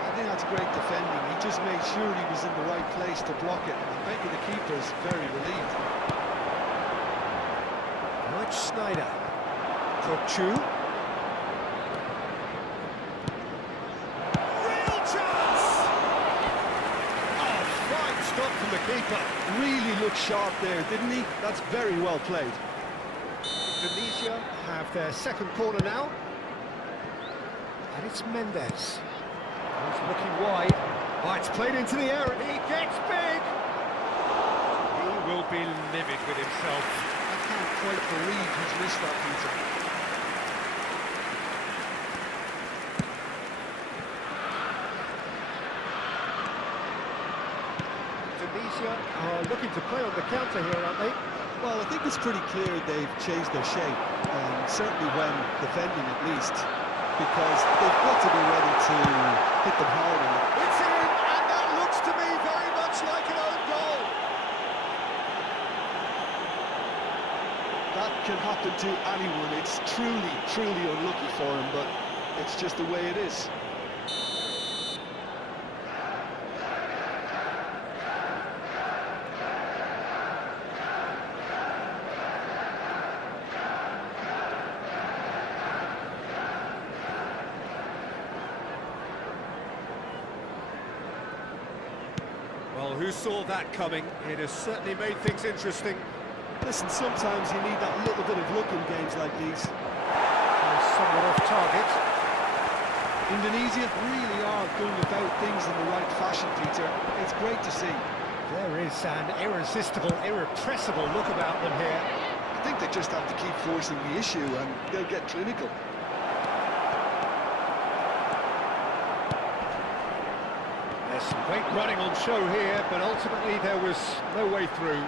I think that's great defending. He just made sure he was in the right place to block it. I bet you the keeper's very relieved. Mike Schneider. Chu. Real chance! Oh, fine stop from the keeper. Really looked sharp there, didn't he? That's very well played. Tunisia have their second corner now. And it's Mendes. He's looking wide. Oh, it's played into the air and he gets big! He will be livid with himself. I can't quite believe he's missed that, Peter. Tunisia are looking to play on the counter here, aren't they? Well, I think it's pretty clear they've changed their shape, certainly when defending at least, because they've got to be ready to hit them hard on it. It's in, and that looks to me very much like an own goal. That can happen to anyone. It's truly, truly unlucky for him, but it's just the way it is. Well, who saw that coming? It has certainly made things interesting. Listen, sometimes you need that little bit of luck in games like these. Somewhat off target. Indonesia really are going about things in the right fashion, Peter. It's great to see. There is an irresistible, irrepressible look about them here. I think they just have to keep forcing the issue and they'll get clinical. There's some great running on show here, but ultimately there was no way through.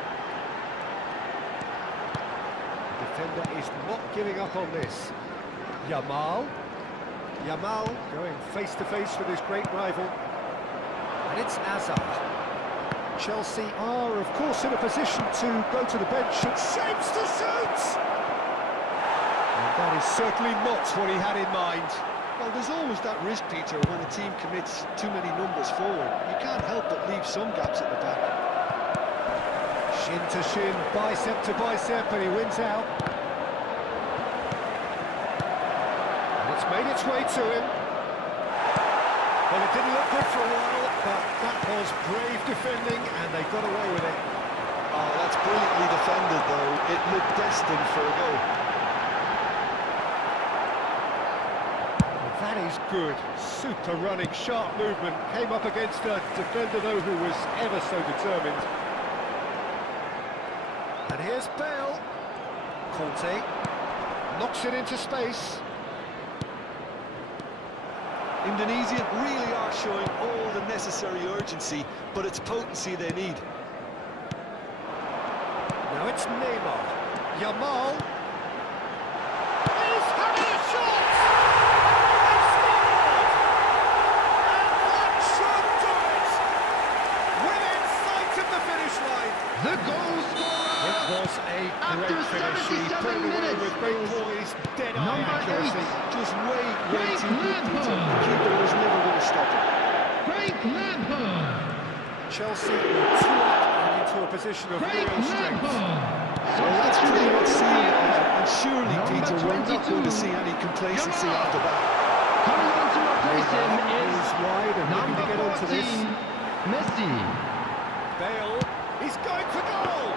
The defender is not giving up on this. Yamal going face-to-face with his great rival. And it's Hazard. Chelsea are, of course, in a position to go to the bench. It shapes to shoot! And that is certainly not what he had in mind. Well, there's always that risk, Peter, when a team commits too many numbers forward. You can't help but leave some gaps at the back. Shin to shin, bicep to bicep, and he wins out. And it's made its way to him. Well, it didn't look good for a while, but that was brave defending, and they got away with it. Oh, that's brilliantly defended, though. It looked destined for a goal. Well, that is good. Super running, sharp movement. Came up against a defender, though, who was ever so determined. And here's Bale. Conte knocks it into space. Indonesia really are showing all the necessary urgency, but it's potency they need. Now it's Neymar. Yamal. He's having a shot! And scored! And that should do it! Within sight of the finish line. The goal scorer! It was a great finish. He put it away with great poise, dead-eye Number accuracy. 8. Just way Frank too good, Peter. The Lampard. keeper was never going to stop him. Frank Lampard! Chelsea were 2 up and into a position of Frank real strength. Lampard! Well, that's pretty much seeing it now. And surely, Number Peter, we're not going to 22. see any complacency Yamal. after that. Coming on to replace him He's is wide and looking to number get onto 14, this. Messi. Bale, he's going for goal!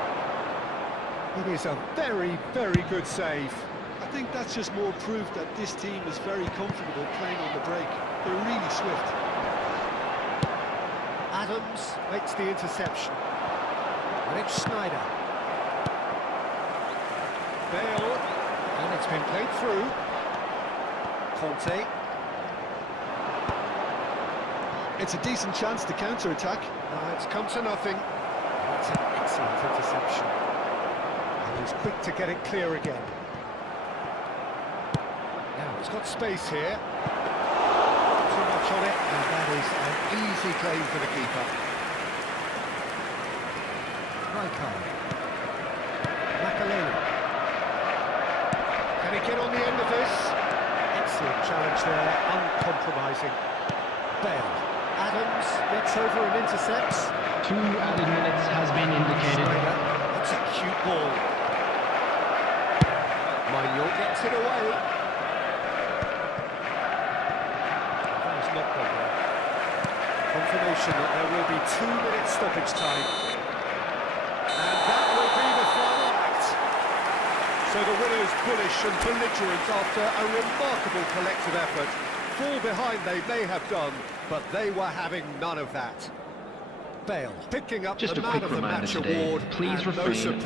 It is a very, very good save. I think that's just more proof that this team is very comfortable playing on the break. They're really swift. Adams makes the interception. And it's Schneider. Bale, and it's been played through. Conte. It's a decent chance to counter-attack. It's come to nothing. That's an excellent interception. And he's quick to get it clear again. Now, it's got space here. Too much on it, and that is an easy claim for the keeper. Rijkaard. Makaleli. Can he get on the end of this? Excellent challenge there, uncompromising. Bale. Adams gets over and intercepts. 2 added minutes has been indicated. Schneider. That's a cute ball. Manuel gets it away. That was not good there. Confirmation that there will be 2 minutes stoppage time. And that will be the final act. So the winners bullish and belligerent after a remarkable collective effort. Fall behind they may have done, but they were having none of that. Bale picking up Just the a man quick of the reminder match today, award. please and no refrain surprise.